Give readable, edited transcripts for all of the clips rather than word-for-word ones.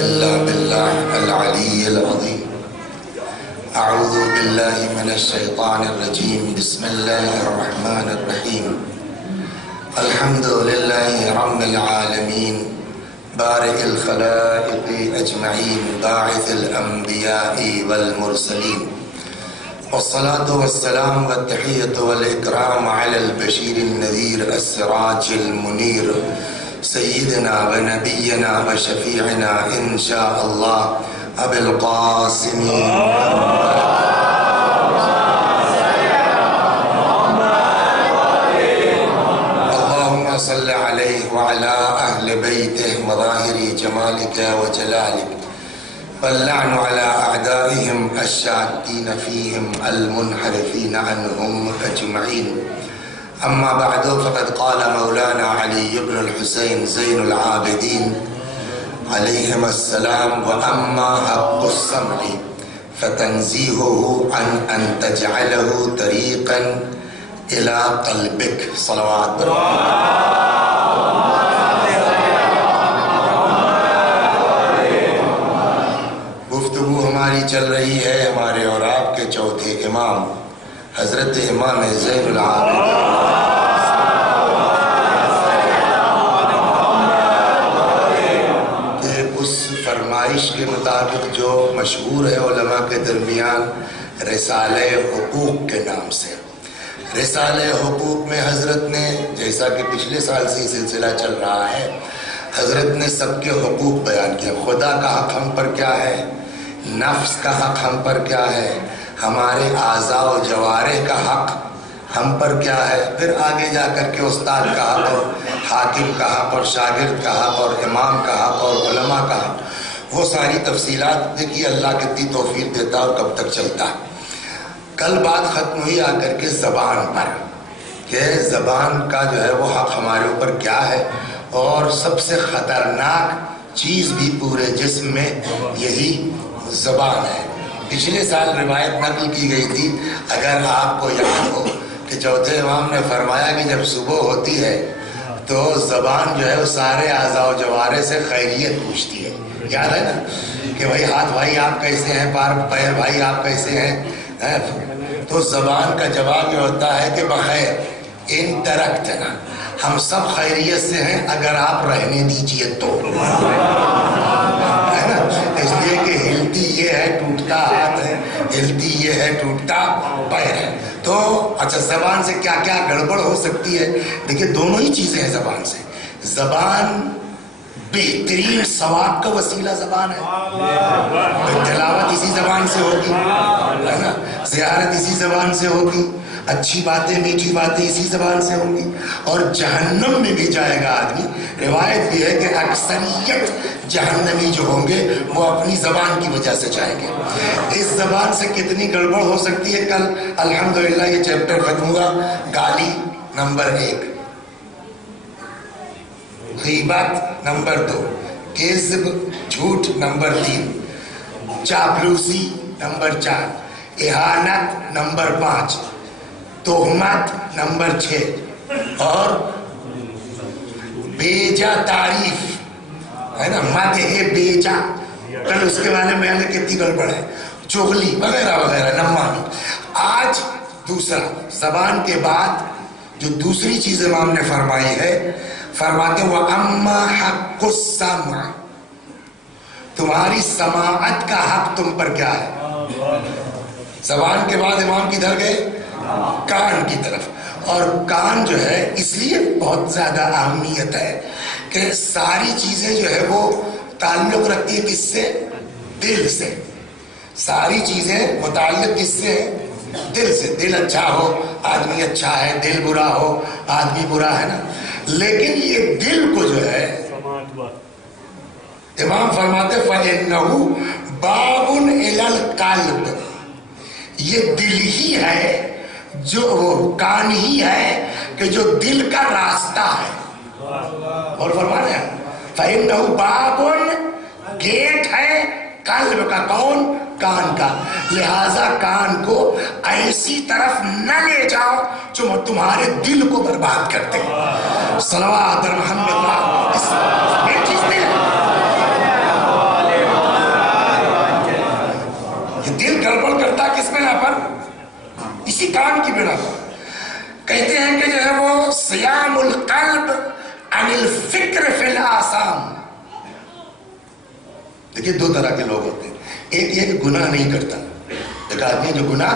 إلا بالله العلي العظيم. أعوذ بالله من الشيطان الرجيم. بسم الله الرحمن الرحيم. الحمد لله رب العالمين بارئ الخلائق أجمعين باعث الأنبياء والمرسلين، والصلاة والسلام والتحية والإكرام على البشير النذير السراج المنير سيدنا ونبينا وشفيعنا إن شاء الله أبي القاسم اللهم صل عليه وعلى أهل بيته مظاهر جمالك وجلالك، واللعن على أعدائهم الشاكين فيهم المنحرفين عنهم أجمعين. أما بعد، فقد قال مولانا علي بن الحسين زين العابدين عليهما السلام: وأما حق السمع فتنزيهه عن أن تجعله طريقا إلى قلبك. صلوات گفتگو ہماری چل رہی ہے ہمارے اور آپ کے چوتھے امام حضرت امام زین العابدین کہ اس فرمائش کے مطابق جو مشہور ہے علماء کے درمیان رسالہ حقوق کے نام سے. رسالہ حقوق میں حضرت نے، جیسا کہ پچھلے سال سے سلسلہ چل رہا ہے، حضرت نے سب کے حقوق بیان کیا. خدا کا حق ہم پر کیا ہے، نفس کا حق ہم پر کیا ہے، ہمارے اعضاء و جوارح کا حق ہم پر کیا ہے، پھر آگے جا کر کے استاد کا حق اور حاکم کا حق اور شاگرد کا حق اور امام کا حق اور علماء کا حق، وہ ساری تفصیلات دیکھیے اللہ کتنی توفیق دیتا اور کب تک چلتا. کل بات ختم ہوئی آ کر کے زبان پر کہ زبان کا جو ہے وہ حق ہمارے اوپر کیا ہے، اور سب سے خطرناک چیز بھی پورے جسم میں یہی زبان ہے. پچھلے سال روایت نقل کی گئی تھی، اگر آپ کو یاد ہو، کہ چوتھے امام نے فرمایا کہ جب صبح ہوتی ہے تو زبان جو ہے وہ سارے اعضاء و جوارح سے خیریت پوچھتی ہے. یاد ہے نا کہ بھائی ہاتھ بھائی آپ کیسے ہیں، پیر بھائی آپ کیسے ہیں. تو زبان کا جواب یہ ہوتا ہے کہ بخیر ان ترکتنا، ہم سب خیریت سے ہیں اگر آپ رہنے دیجئے تو. ہے نا، اس لیے کہ ہلتی یہ ہے ٹوٹتا ہاتھ ہے، ہلتی یہ ہے ٹوٹتا پیر ہے. تو اچھا زبان سے کیا کیا گڑبڑ ہو سکتی ہے؟ دیکھیں دونوں ہی چیزیں ہیں زبان سے. زبان بہترین ثواب کا وسیلہ زبان ہے. تلاوت اسی زبان سے ہوگی، ہے نا، زیارت اسی زبان سے ہوگی، اچھی باتیں میٹھی باتیں اسی زبان سے ہوں گی، اور جہنم میں بھی جائے گا آدمی. روایت بھی ہے کہ اکثریت جہنمی جو ہوں گے وہ اپنی زبان کی وجہ سے جائیں گے. اس زبان سے کتنی گڑبڑ ہو سکتی ہے. کل الحمدللہ یہ چیپٹر ختم ہوا. گالی نمبر 1، غیبت نمبر 2، کذب جھوٹ نمبر 3، چاپلوسی نمبر 4، اہانت نمبر 5، تہمت نمبر 6، اور بیجا تعریف، ہے نا، مدح بیجا. کل اس کے بارے میں نے کتنی گڑبڑ ہے، چغلی وغیرہ وغیرہ، نمانی. آج دوسرا، زبان کے بعد جو دوسری چیز امام نے فرمائی ہے، فرماتے وَأَمَّا حَقُّ السَّمْعِ، تمہاری سماعت کا حق تم پر کیا ہے. زبان کے بعد امام کدھر گئے؟ کان کی طرف. اور کان جو ہے اس لیے بہت زیادہ اہمیت ہے کہ ساری چیزیں جو ہے وہ تعلق رکھتی ہے کس سے؟ دل سے. ساری چیزیں متعلق کس سے؟ دل سے. دل اچھا ہو آدمی اچھا ہے، دل برا ہو آدمی برا ہے نا. لیکن یہ دل کو جو ہے امام فرماتے فَإِنَّهُ بَابٌ إِلَى الْقَلْبِ، یہ دل ہی ہے، جو کان ہی ہے کہ جو دل کا راستہ ہے. اور فرمانے ہیں فَإِنَّهُ بَابٌ، گیٹ ہے قلب کا. کون؟ کان کا، لہذا کان کو ایسی طرف نہ لے جاؤ جو تمہارے دل کو برباد کرتے ہیں۔ صلوات محمد، یہ چیز دل ہے، یہ دل گڑبڑ کرتا کس بنا پر؟ اسی کان کی بنا پر۔ کہتے ہیں کہ جو ہے وہ صیام القلب عن الفکر فی الآثام۔ دیکھیں دو طرح کے لوگ ہوتے ہیں، ایک یہ کہ گناہ نہیں کرتا، ایک آدمی جو گناہ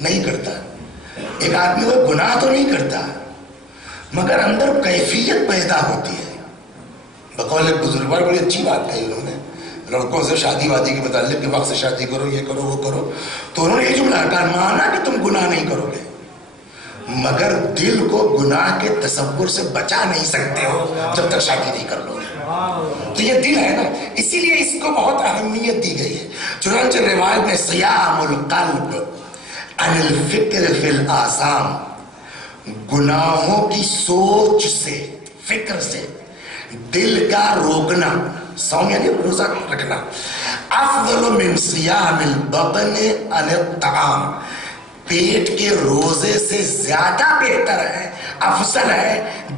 نہیں کرتا، ایک آدمی وہ گناہ تو نہیں کرتا مگر اندر کیفیت پیدا ہوتی ہے۔ بقول ایک بزرگوار بڑی اچھی بات کہی انہوں نے، لڑکوں سے شادی وادی کے متعلق کہ وقت سے شادی کرو، یہ کرو وہ کرو، تو انہوں نے یہ جملہ کہا، مانا کہ تم گناہ نہیں کرو گے مگر دل کو گناہ کے تصور سے بچا نہیں سکتے ہو جب تک شادی نہیں کر لو گے۔ تو یہ دل ہے نا، اسی لیے اس کو بہت اہمیت دی گئی ہے۔ چنانچہ روایت میں صیام القلب عن الفکر فی الآثام، گناہوں کی سوچ سے، فکر سے دل کا روکنا، صوم یعنی روزہ رکھنا، افضل من صیام البطن عن الطعام، پیٹ کے روزے سے زیادہ بہتر ہے، افضل ہے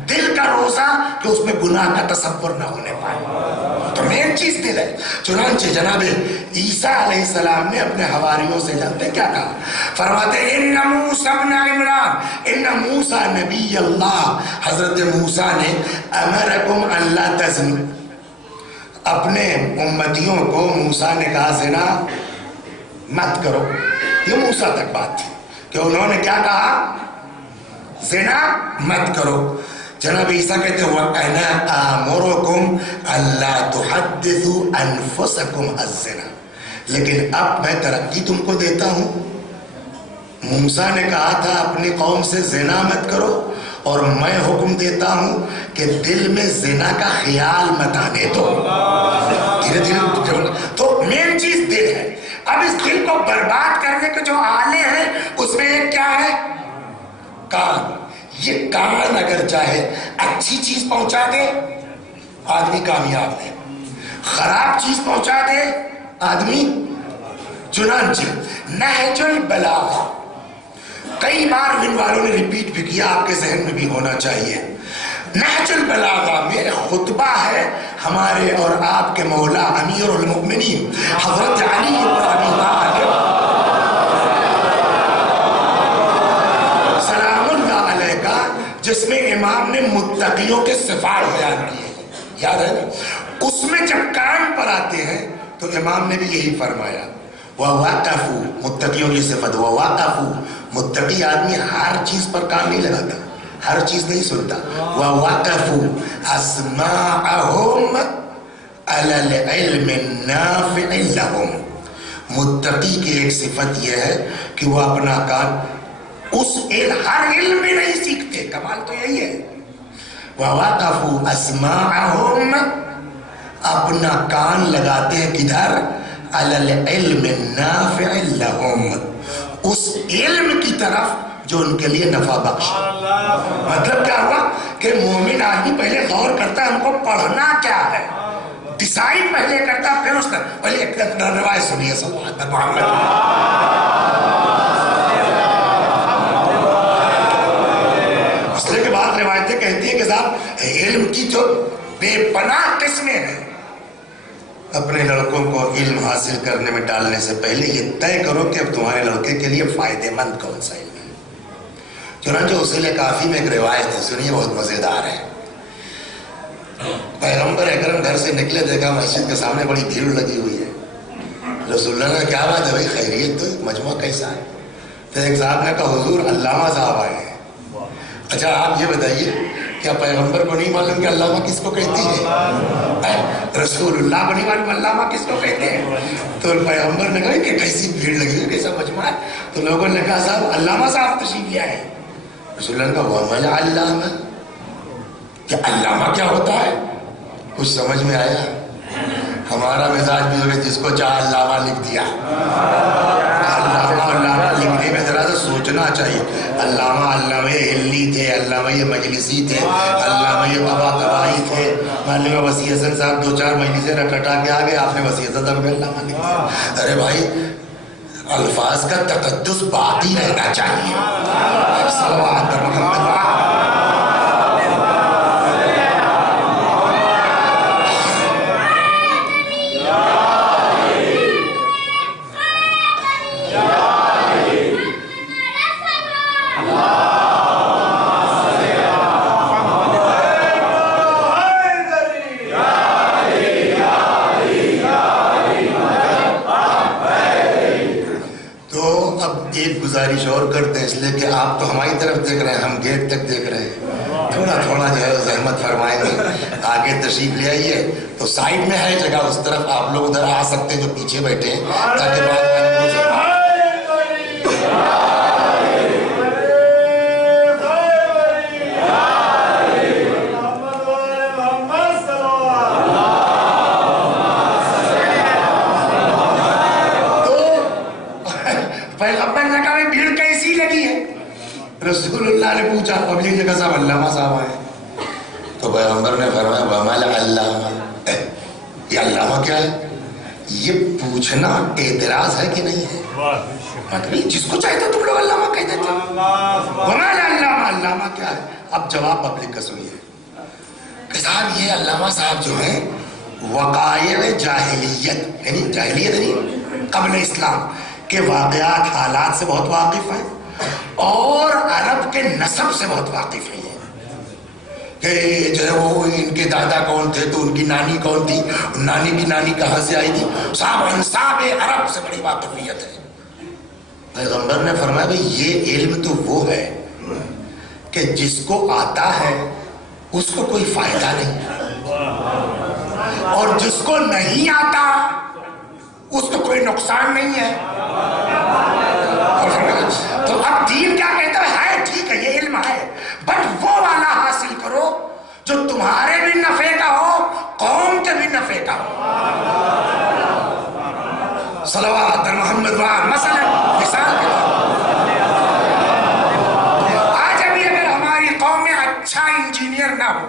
دل کا روزہ کہ اس میں گناہ کا تصور نہ ہونے پائے۔ تو مین چیز دل ہے۔ چنانچہ جناب عیسیٰ علیہ السلام نے اپنے حواریوں سے جانتے کیا کہا؟ فرماتے ہیں ان موسیٰ ابن عمران، ان موسیٰ نبی اللہ، حضرت موسیٰ نے امرکم اللہ تزنوا، اپنے امتیوں کو موسیٰ نے کہا زنا مت کرو۔ یہ موسیٰ تک بات تھی کہ انہوں نے کیا کہا؟ زنا مت کرو۔ جناب عیسیٰ کہتے ہیں وَأَنَا آمُرُكُمْ أَلَّا تُحَدِّثُوا أَنفُسَكُمْ الزِّنَا، لیکن اب میں ترقی تم کو دیتا ہوں۔ موسیٰ نے کہا تھا اپنی قوم سے زنا مت کرو، اور میں حکم دیتا ہوں کہ دل میں زنا کا خیال مت آنے دو۔ دھیرے دھیرے تو مین چیز دل ہے۔ اب اس دل کو برباد کرنے کے جو آلے ہیں اس میں ایک کیا ہے؟ کان۔ یہ کان اگر چاہے اچھی چیز پہنچا دے آدمی کامیاب ہے، خراب چیز پہنچا دے آدمی۔ چنانچہ نہج البلاغہ، کئی بار ان والوں نے ریپیٹ بھی کیا، آپ کے ذہن میں بھی ہونا چاہیے۔ نہج البلاغہ میں خطبہ ہے ہمارے اور آپ کے مولا امیر المؤمنین حضرت علی بن ابی طالب سلام اللہ علیہ کا، جس میں امام نے متقیوں کے صفات بیان کیے، یاد ہے نا؟ اس میں جب کان پر آتے ہیں تو امام نے بھی یہی فرمایا وَوَقَفُوا، متقیوں کی صفت وَوَقَفُوا، متقی آدمی ہر چیز پر کان نہیں لگاتا، ہر چیز نہیں سنتا۔ وَوَقَفُوا أَسْمَاعَهُمْ عَلَى الْعِلْمِ النَّافِعِ لَهُمْ، متقی کی ایک صفت یہ ہے کہ وہ اپنا کان اس ہر علم میں نہیں سیکھتے، کمال تو یہی ہے۔ وَوَقَفُوا أَسْمَاعَهُمْ، اپنا کان لگاتے ہیں کدھر؟ عَلَى الْعِلْمِ النَّافِعِ لَهُمْ، اس علم کی طرف جو ان کے لیے نفع بخش۔ مطلب کیا ہوا کہ مومن آدمی پہلے غور کرتا ہے ہم کو پڑھنا کیا ہے، ڈیسائیڈ پہلے کرتا پھر اس کا۔ پہلے ایک روایت سنیے صلی اللہ علیہ وسلم، مسئلے کے بعد روایتیں کہتی ہیں کہ صاحب علم کی جو بے پناہ قسمیں ہیں، اپنے لڑکوں کو علم حاصل کرنے میں ڈالنے سے پہلے یہ طے کرو کہ اب تمہارے لڑکے کے لیے فائدہ مند کون سا علم ہے۔ چنانچہ اصول کافی میں ایک روایت ہے، سنیے، بہت مزیدار ہے۔ پیغمبر اکرم گھر سے نکلے، دیکھا مسجد کے سامنے بڑی بھیڑ لگی ہوئی ہے۔ رسول اللہ نے کیا بات ہے بھائی، خیریت؟ تو مجموعہ کیسا ہے؟ تو ایک صاحب نے کہا حضور علامہ صاحب آئے ہیں۔ اچھا آپ یہ بتائیے کیا پیغمبر کو نہیں معلوم کہ علامہ کس کو کہتی ہے؟ رسول اللہ کو نہیں معلوم علامہ کس کو کہتے ہیں؟ تو پیغمبر نے کہا کہ کیسی بھیڑ لگی ہے، کیسا مجموعہ ہے؟ تو لوگوں نے کہا صاحب علامہ صاحب تشریف لے آئے۔ رسول اللہ نے کہا وَمَا الْعَلَّامَةُ، کہ علامہ کیا ہوتا ہے؟ کچھ سمجھ میں آیا؟ ہمارا مزاج بھی ہوگا جس کو چاہا علامہ لکھ دیا۔ علامہ لکھنے میں ذرا سا سوچ سوچنا چاہیے. علامہ ہلی تھے, علامہ مجلسی تھے, علامہ طباطبائی تھے, معلوم وسیع حسن صاحب 2-4 مجلسیں رکھٹا کے آگے, آپ نے وسیع حسن صاحب کے علامہ لکھ دیا. ارے بھائی الفاظ کا تقدس باقی رہنا چاہیے. صلوات محمد. گزارش اور کرتے ہیں, اس لیے کہ آپ تو ہماری طرف دیکھ رہے ہیں, ہم گیٹ تک دیکھ رہے ہیں, تھوڑا جو ہے زحمت فرمائیں گے, آگے تشریف لے آئیے. تو سائڈ میں ہے جگہ, اس طرف آپ لوگ ادھر آ سکتے ہیں جو پیچھے بیٹھے ہیں, تاکہ رسول اللہ نے پوچھا پبلک نے کہا علامہ صاحب آئے, تو پیغمبر نے فرمایا وَمَا الْعَلَّامَةُ, یہ علامہ کیا ہے؟ یہ پوچھنا اعتراض ہے کہ نہیں ہے؟ جس کو چاہتے تم لوگ علامہ کہہ دیتے. وَمَا الْعَلَّامَةُ, علامہ کیا ہے؟ اب جواب پبلک کا سنیے کہ صاحب یہ علامہ صاحب جو ہیں وقائع جاہلیت, یعنی جاہلیت یعنی قبل اسلام کے واقعات حالات سے بہت واقف ہیں, اور عرب کے نسب سے بہت واقف نہیں ہے کہ جو ہے وہ ان کے دادا کون تھے, تو ان کی نانی کون تھی, نانی کی نانی کہاں سے آئی تھی. صاحب انصاب عرب سے بڑی واقفیت ہے. پیغمبر نے فرمایا بھئی یہ علم تو وہ ہے کہ جس کو آتا ہے اس کو کوئی فائدہ نہیں, اور جس کو نہیں آتا اس کو کوئی نقصان نہیں ہے. تو اب دین کیا کہتا ہے ٹھیک ہے یہ علم ہے, بٹ وہ والا حاصل کرو جو تمہارے بھی نفع کا ہو, قوم کے بھی نفع کا ہو. صلوات محمد مثلا مثال کے طور آج ابھی اگر ہماری قوم میں اچھا انجینئر نہ ہو,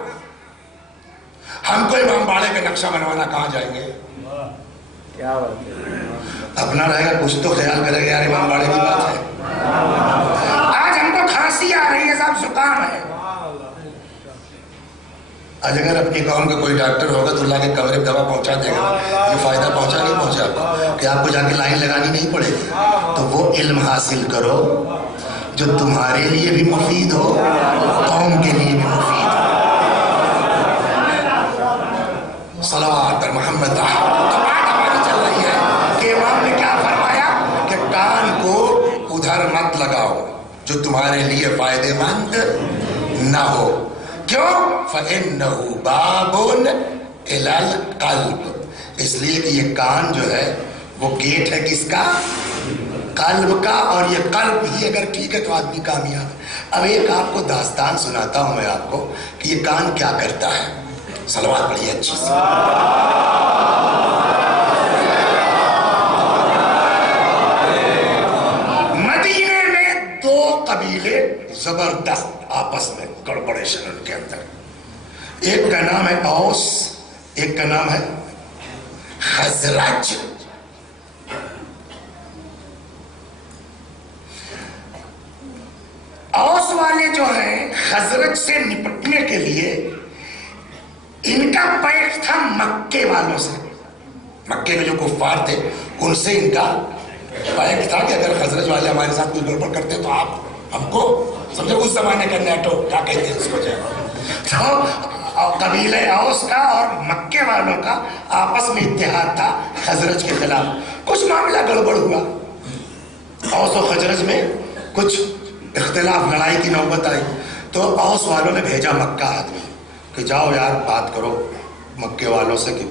ہم کو امام باڑے کا نقشہ بنوانا کہاں جائیں گے؟ اپنا رہے گا کچھ تو خیال کرے گا, یار امام باڑے کی بات ہے. آج ہم کو کھانسی آ رہی ہے صاحب, زکام ہے. آج اگر اپنی قوم کا کوئی ڈاکٹر ہوگا تو اللہ کے کمرے میں دوا پہنچا دے گا. یہ فائدہ پہنچا نہیں پہنچا آپ کو کہ آپ کو جا کے لائن لگانی نہیں پڑے گی. تو وہ علم حاصل کرو جو تمہارے لیے بھی مفید ہو, قوم کے لیے بھی مفید ہو. صلوات پر محمد. تو بات ہماری چل رہی ہے کہ امام نے کیا فرمایا کہ کان کو ادھر مت لگاؤ جو تمہارے لیے فائدے مند نہ ہو. کیوں؟ فَإِنَّهُ بَابٌ إِلَى الْقَلْبِ, اس لیے کہ یہ کان جو ہے وہ گیٹ ہے کس کا؟ قلب کا, اور یہ قلب ہی اگر ٹھیک ہے تو آدمی کامیاب ہے. اب ایک آپ کو داستان سناتا ہوں میں آپ کو کہ یہ کان کیا کرتا ہے. صلوات پڑھیے اچھی سے. مدینے میں 2 قبیلے زبردست آپس میں گڑبڑیشن ان کے اندر. ایک کا نام ہے اوس, ایک کا نام ہے خزرج. اوس والے جو ہیں خزرج سے نپٹنے کے لیے ان کا پیک تھا مکے والوں سے. مکے میں جو کفار تھے ان سے ان کا پیک تھا کہ اگر خزرج والے ہمارے ساتھ کوئی گڑبڑ کرتے تو آپ ہم کو سمجھے. اس زمانے کا نیٹو کیا کہتے ہیں اس کو جو تو قبیلہ اوس کا اور مکے والوں کا آپس میں اتحاد تھا خزرج کے خلاف. کچھ معاملہ گڑبڑ ہوا, اوس و خزرج میں کچھ اختلاف, لڑائی کی نوبت آئی. تو اوس والوں نے بھیجا مکہ آدمی کہ جاؤ یار بات کرو مکے والوں سے کہ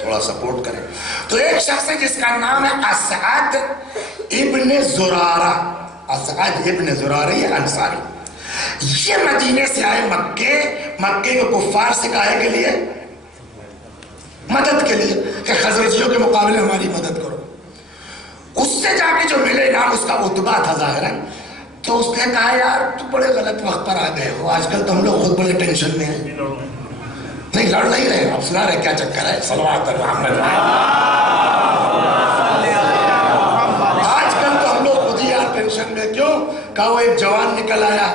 تھوڑا سپورٹ کریں. تو ایک شخص ہے جس کا نام ہے اسعد ابن زرارہ. اسعد ابن زرارہ یہ انصاری, یہ مدینے سے آئے مکے کے کفار سے کہے کے لیے مدد کے لیے کہ خزرجیوں کے مقابلے ہماری مدد کرو. اس سے جا کے جو ملے نام اس کا عتبہ تھا ظاہراً. تو اس نے کہا یار تو بڑے غلط وقت پر آ گئے ہو، آج کل تو ہم لوگ خود بڑے ٹینشن میں ہیں. نہیں لڑ نہیں رہے، اب سنا رہے کیا چکر ہے. صلوات محمد. آج کل تو ہم لوگ خود ہی یار ٹینشن میں. کیوں؟ کہا وہ ایک جوان نکل آیا،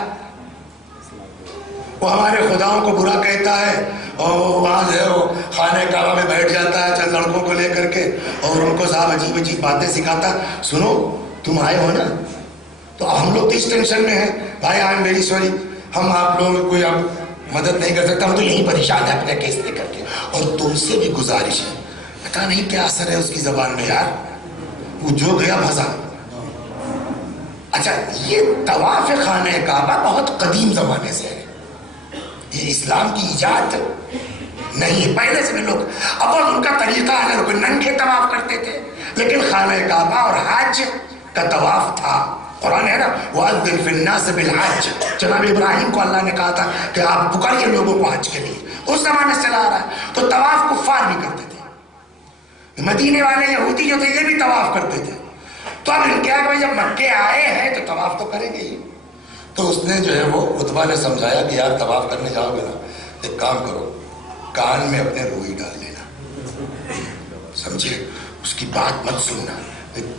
وہ ہمارے خداؤں کو برا کہتا ہے اور وہ وہاں جو ہے وہ خانہ کعبہ میں بیٹھ جاتا ہے چند لڑکوں کو لے کر کے اور ان کو صاحب عجیب عجیب باتیں سکھاتا. سنو تم آئے ہو نا، تو ہم لوگ تو اس ٹینشن میں ہیں. بھائی آئی ایم ویری سوری، ہم آپ لوگوں کوئی اب مدد نہیں کر سکتا، ہم تو یہیں پریشان ہیں اپنے کیس لے کر کے. اور تم سے بھی گزارش ہے، پتا نہیں کیا اثر ہے اس کی زبان میں یار، وہ جو گیا بھسا. اچھا یہ طواف خانہ کعبہ بہت قدیم زمانے سے ہے، یہ اسلام کی ایجاد نہیں ہے، پہلے سے بھی لوگ اب ان کا طریقہ ہے، کوئی ننگے طواف کرتے تھے، لیکن خانہ کعبہ اور حج کا طواف تھا. قرآن ہے نا وَأَذِّنْ فِي النَّاسِ بِالْحَجِّ، جناب ابراہیم کو اللہ نے کہا تھا کہ آپ پکاریے لوگوں کو حج کے لیے. اس زمانے سے چلا آ رہا ہے. تو طواف کفار بھی کرتے تھے، مدینے والے یہودی جو تھے یہ بھی طواف کرتے تھے. تو اب ان کیا کہ جب مکے آئے ہیں تو طواف تو کریں گے ہی. تو اس نے جو ہے وہ عتبہ نے سمجھایا کہ یار طواف کرنے جاؤ گے نا، ایک کام کرو، کان میں اپنے روئی ڈال لینا، سمجھے؟ اس کی بات مت سننا،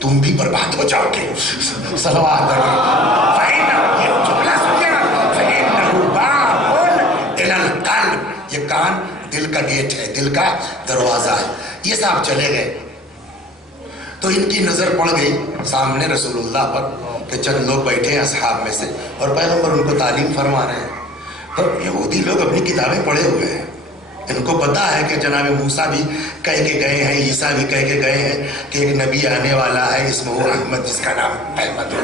تم بھی برباد ہو جاؤ گے. صلوات یہ جملہ سن لینا، فَإِنَّهُ بَابٌ إِلَى الْقَلْبِ، یہ کان دل کا گیٹ ہے، دل کا دروازہ ہے. یہ صاحب چلے گئے تو ان کی نظر پڑ گئی سامنے رسول اللہ پر کہ چند لوگ بیٹھے ہیں اصحاب میں سے اور پیغمبر ان کو تعلیم فرما رہے ہیں. تو یہودی لوگ اپنی کتابیں پڑھے ہوئے ہیں، ان کو پتا ہے کہ جناب موسیٰ بھی کہہ کے گئے ہیں، عیسیٰ بھی کہہ کے گئے ہیں کہ ایک نبی آنے والا ہے اسمہ احمد، جس کا نام احمد ہے.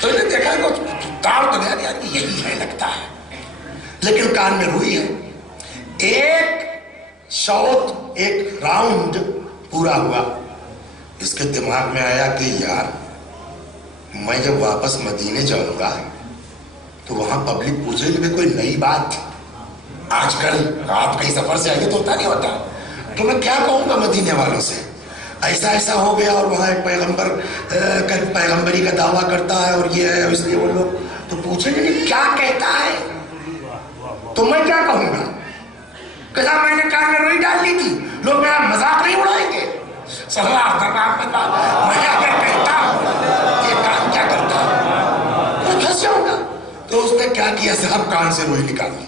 تو انہیں دیکھا کہ تاڑ تو گیا یار یہی ہے لگتا ہے، لیکن کان میں روئی ہے. ایک شوط، ایک راؤنڈ پورا ہوا. اس کے دماغ میں آیا کہ یار میں جب واپس مدینے جاؤں گا تو وہاں پبلک پوچھے گی کوئی نئی بات، آج کل آپ کہیں سفر سے آئیے تو ہوتا نہیں ہوتا، تو میں کیا کہوں گا مدینے والوں سے ایسا ایسا ہو گیا اور وہاں ایک پیغمبر پیغمبری کا دعویٰ کرتا ہے اور یہ ہے، اس لیے وہ لوگ تو پوچھیں گے کیا کہتا ہے، تو میں کیا کہوں گا کہ صاحب میں نے کان میں روئی ڈال لی تھی، لوگ میرا مذاق نہیں اڑائیں گے. میں اگر کہتا ہوں یہ کام کیا کرتا ہے میں پھنس جاؤں گا. تو اس نے کیا کیا صاحب، کان سے روئی نکال لی.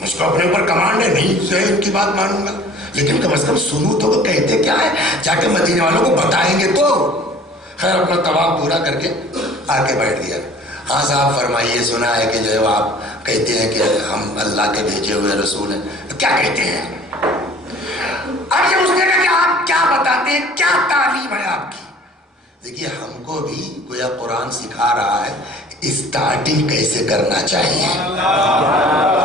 مجھ کو اپنے اوپر کمانڈ ہے، نہیں جو ہے ان کی بات مانوں گا، لیکن کم از کم سنوں تو وہ کہتے کیا ہے، جا کے مدینے والوں کو بتائیں گے تو. خیر اپنا طواف پورا کر کے آ کے بیٹھ گیا. ہاں صاحب فرمائیے، سنا ہے کہ جو ہے وہ آپ کہتے ہیں کہ ہم اللہ کے بھیجے ہوئے رسول ہیں، کیا کہتے ہیں؟ اب جب اس نے کہا کہ آپ کیا بتاتے ہیں، کیا تعلیم ہے آپ کی؟ دیکھیے ہم کو بھی گویا قرآن سکھا رہا ہے اسٹارٹنگ کیسے کرنا چاہیے.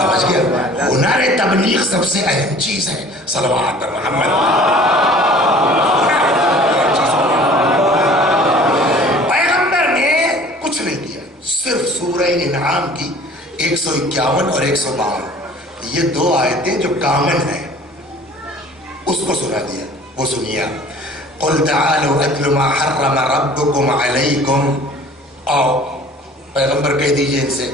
سمجھ گیا؟ ہنر تبلیغ سب سے اہم چیز ہے. صلوات محمد. پیغمبر نے کچھ نہیں کیا، صرف سورہ انعام کی 151 اور 152 یہ دو آیتیں جو کامن ہیں اس کو سنا دیا. وہ سنیا قل تعالوا اتل ما حرم ربکم علیکم، آؤ پیغمبر کہہ دیجئے ان سے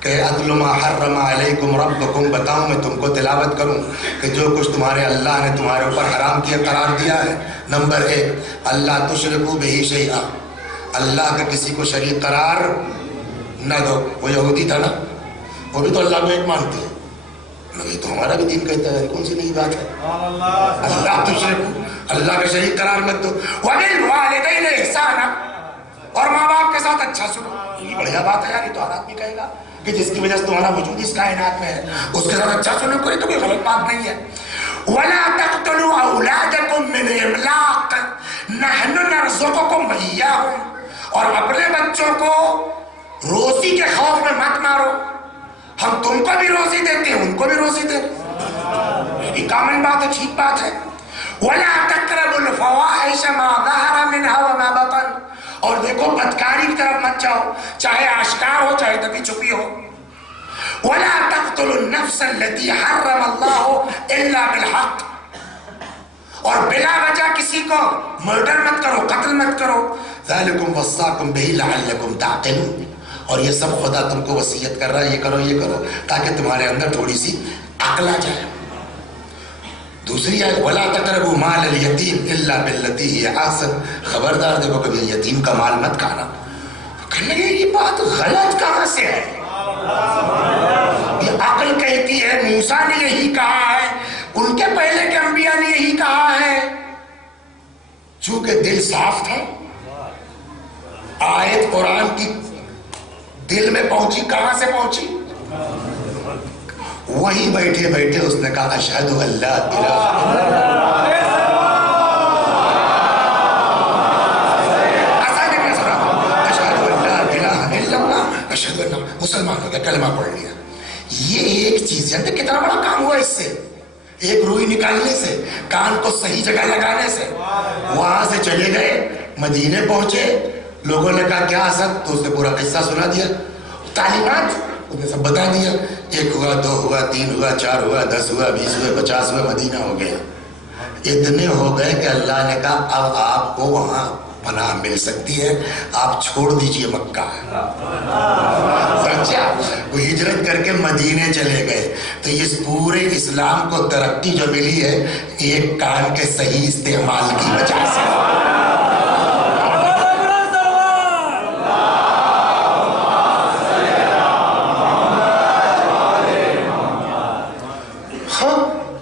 کہ اتل ما حرم علیکم ربکم، بتاؤں میں تم کو تلاوت کروں کہ جو کچھ تمہارے اللہ نے تمہارے اوپر حرام کیا قرار دیا ہے. نمبر 1 اللہ تشرکوا بہ شیئا، اللہ کا کسی کو شریک قرار نہ دو. وہ یہودی تھا نا، وہ بھی تو اللہ کو ایک مانتے ہیں، یہ تو ہمارا بھی دین کہتا ہے، کون سی نئی بات ہے. اللہ تشرکوا، اللہ کا شریک قرار مت دو. وبالوالدین احسانا، اور ماں باپ کے ساتھ اچھا سنو. یہ بڑھیا بات ہے یار، یہ تو ہر آدمی کہے گا کہ جس کی وجہ سے تمہارا وجود اس کائنات میں ہے، اس کے ساتھ اچھا سنو، کوئی تو کوئی غلط بات نہیں ہے. ولا تقتلوا اولادکم من املاق نحن نرزقکم وإیاہم، اور اپنے بچوں کو روزی کے خوف میں مت مارو، ہم تم کو بھی روزی دیتے ہیں ان کو بھی روزی دیتے ہیں. یہ بھی کامن بات ہے، ٹھیک بات ہے. ولا تقربوا الفواحش ما ظهر منها وما بطن، اور دیکھو بدکاری کی طرف مت جاؤ، چاہے آشکار ہو چاہے دبی چھپی ہو. ولا تقتلوا النفس التي حرم الله الا بالحق، اور بلا وجہ کسی کو مرڈر مت کرو، قتل مت کرو. ذالکم وصاکم بہ لعلکم تعقلون. اور یہ سب خدا تم کو وصیت کر رہا ہے، یہ کرو یہ کرو تاکہ تمہارے اندر تھوڑی سی عقل آ جائے. دوسری آیت ولا تقربوا مال الیتیم الا بالتی ہی احسن. خبردار دیکھو کبھی یتیم کا مال مت کھانا. کہنے لگے یہ بات غلط کہاں سے ہے؟ یہ عقل کہتی ہے، موسیٰ نے یہی کہا ہے، ان کے پہلے کے انبیاء نے یہی کہا ہے. چونکہ دل صاف تھا، آیت قرآن کی دل میں پہنچی. کہاں سے پہنچی؟ وہیں بیٹھے بیٹھے اس نے کہا اشہد ان لا الہ الا اللہ. مسلمان ہو گیا، کلمہ پڑھ لیا. یہ ایک چیز ہے، کتنا بڑا کام ہوا اس سے. ایک روئی نکالنے سے، کان کو صحیح جگہ لگانے سے. وہاں سے چلے گئے، مدینے پہنچے، لوگوں نے کہا کیا اثر؟ تو اس نے پورا قصہ سنا دیا، تعلیمات اس نے سب بتا دیا. 1 ہوا، 2 ہوا، 3 ہوا، 4 ہوا، 10 ہوا، 20 ہوئے، 50 ہوئے، مدینہ ہو گیا. اتنے ہو گئے کہ اللہ نے کہا اب آپ کو وہاں پناہ مل سکتی ہے، آپ چھوڑ دیجئے مکہ. سمجھا؟ وہ ہجرت کر کے مدینے چلے گئے. تو اس پورے اسلام کو ترقی جو ملی ہے ایک کان کے صحیح استعمال کی وجہ سے.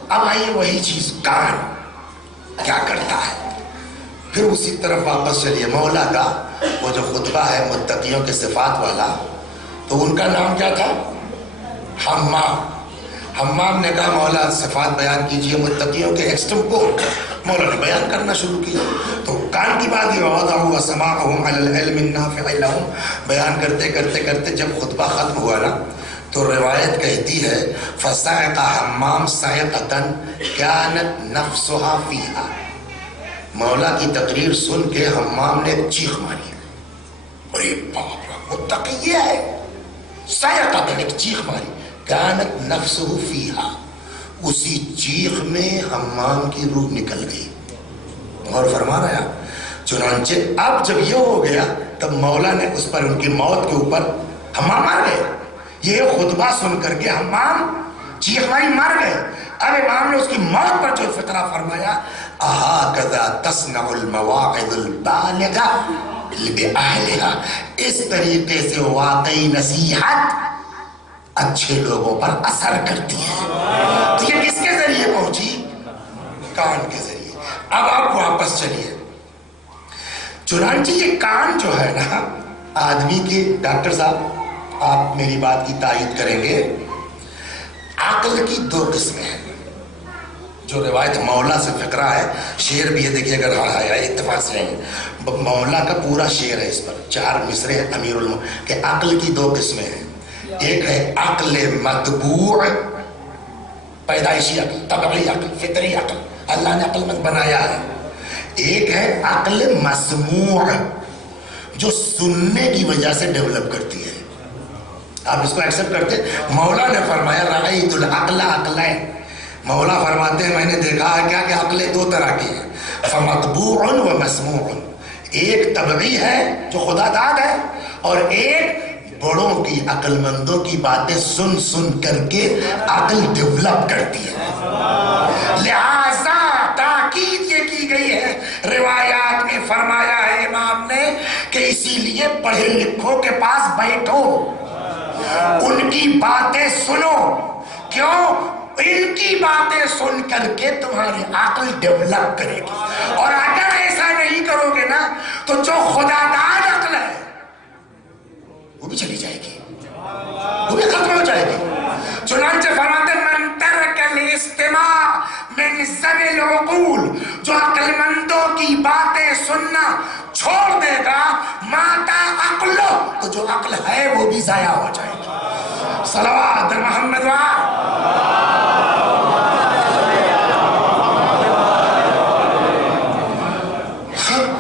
اب آئیے وہی چیز کان کیا کرتا ہے. پھر اسی طرف واپس چلیے. مولا کا وہ جو خطبہ ہے متقیوں کے صفات والا، تو ان کا نام کیا تھا؟ حمام. حمام نے کہا مولا صفات بیان کیجئے متقیوں کے ایکسٹمپور. مولا نے بیان کرنا شروع کیا. تو کان کی بات یہ وَوَضَعُوا وَسَمَاعَهُمْ عَلَى الْعِلْمِ النَّافِعِ لَهُمْ. بیان کرتے کرتے کرتے جب خطبہ ختم ہوا نا تو روایت کہتی ہے فَصَعِقَ حَمَّامٌ صَعِقَةً كَانَتْ نَفْسُهَا فِيهَا. مولا کی تقریر سن کے حمام نے ایک چیخ ماری. ارے باپ رے، متقی یہ ہے. صعقۃ، ایک چیخ ماری. کانت نفسہ فیہا، اسی چیخ میں حمام کی روح نکل گئی. اور فرما رہا ہے چنانچہ اب جب یہ ہو گیا تب مولا نے اس پر ان کی موت کے اوپر حمام مر گئے. یہ خطبہ سن کر کے حمام چیخ ماری مر گئے. اب امام نے اس کی موت پر جو فقرہ فرمایا اہاکذا تصنع المواعظ البالغہ بأہلہا. اس طریقے سے واقعی نصیحت اچھے لوگوں پر اثر کرتی ہے. تو یہ کس کے ذریعے پہنچی؟ کان کے ذریعے. اب آپ واپس چلیے. چنانچہ یہ کان جو ہے نا آدمی کے، ڈاکٹر صاحب آپ میری بات کی تائید کریں گے، عقل کی 2 قسمیں ہیں. جو روایت مولا سے فقرہ ہے، شعر بھی ہے، دیکھیے اگر اتفاق سے ہیں، مولا کا پورا شعر ہے، اس پر 4 مصرے ہیں امیر کہ عقل کی 2 قسمیں ہیں. ایک ہے عقل مطبوع، پیدائشی عقل، طبعی عقل، فطری عقل، اللہ نے عقل مند بنایا ہے. ایک ہے عقل مسموع، جو سننے کی وجہ سے ڈیولپ کرتی ہے. آپ اس کو ایکسپٹ کرتے؟ مولا نے فرمایا رأیت العقل عقلین. مولا فرماتے ہیں میں نے دیکھا ہے کیا کہ عقلیں 2 طرح کی ہیں، فمطبوع و مسموع. ایک طبعی ہے جو خدا داد ہے، اور ایک بڑوں کی، عقل مندوں کی باتیں سن سن کر کے عقل ڈیولپ کرتی ہے. لہذا تاکید یہ کی گئی ہے روایات میں، فرمایا ہے امام نے کہ اسی لیے پڑھے لکھوں کے پاس بیٹھو، ان کی باتیں سنو. کیوں؟ ان کی باتیں سن کر کے تمہاری عقل ڈیولپ کرے گی. اور اگر ایسا نہیں کرو گے نا تو جو خدا داد عقل ہے وہ بھی چلی جائے گی، وہ بھی ختم ہو جائے گی. چنانچہ فرماتے من ترک الاستماع من ذوی العقول، جو عقل مندوں کی باتیں سننا چھوڑ دے گا، ماتا عقلو، تو جو عقل ہے وہ بھی ضائع ہو جائے گی. صلوات محمد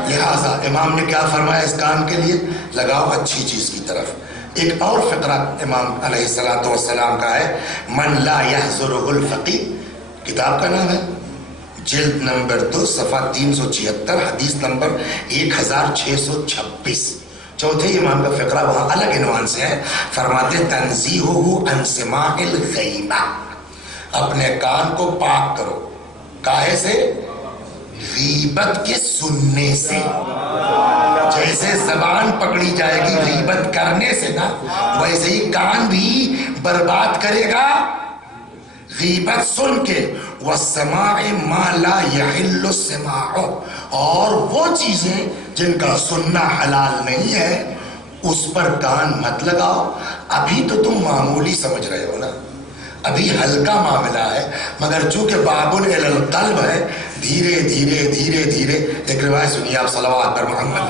لہذا امام نے کیا فرمایا اس کام کے لیے؟ لگاؤ اچھی چیز کی طرف. ایک اور فقرہ امام علیہ السلام کا ہے من لا يحضره الفقيه، کتاب کا نام ہے جلد نمبر 2 صفحہ 376 حدیث نمبر 1626. چوتھے امام کا فقرہ وہاں الگ عنوان سے ہے. فرماتے تنزیہہ عن سماع الغیبہ، اپنے کان کو پاک کرو. کاہے سے؟ غیبت کے سننے سے. جیسے زبان پکڑی جائے گی غیبت کرنے سے نا، ویسے ہی کان بھی برباد کرے گا غیبت سن کے. وَالسَّمَاعِ مَا لَا يَحِلُّ السِّمَاعُ، اور وہ چیزیں جن کا سننا حلال نہیں ہے اس پر کان مت لگاؤ. ابھی تو تم معمولی سمجھ رہے ہو نا، ابھی ہلکا معاملہ ہے، مگر چونکہ بابٌ الی القلب ہے، دھیرے دھیرے دھیرے دھیرے. ایک روایت سنیے آپ صلوات پر محمد.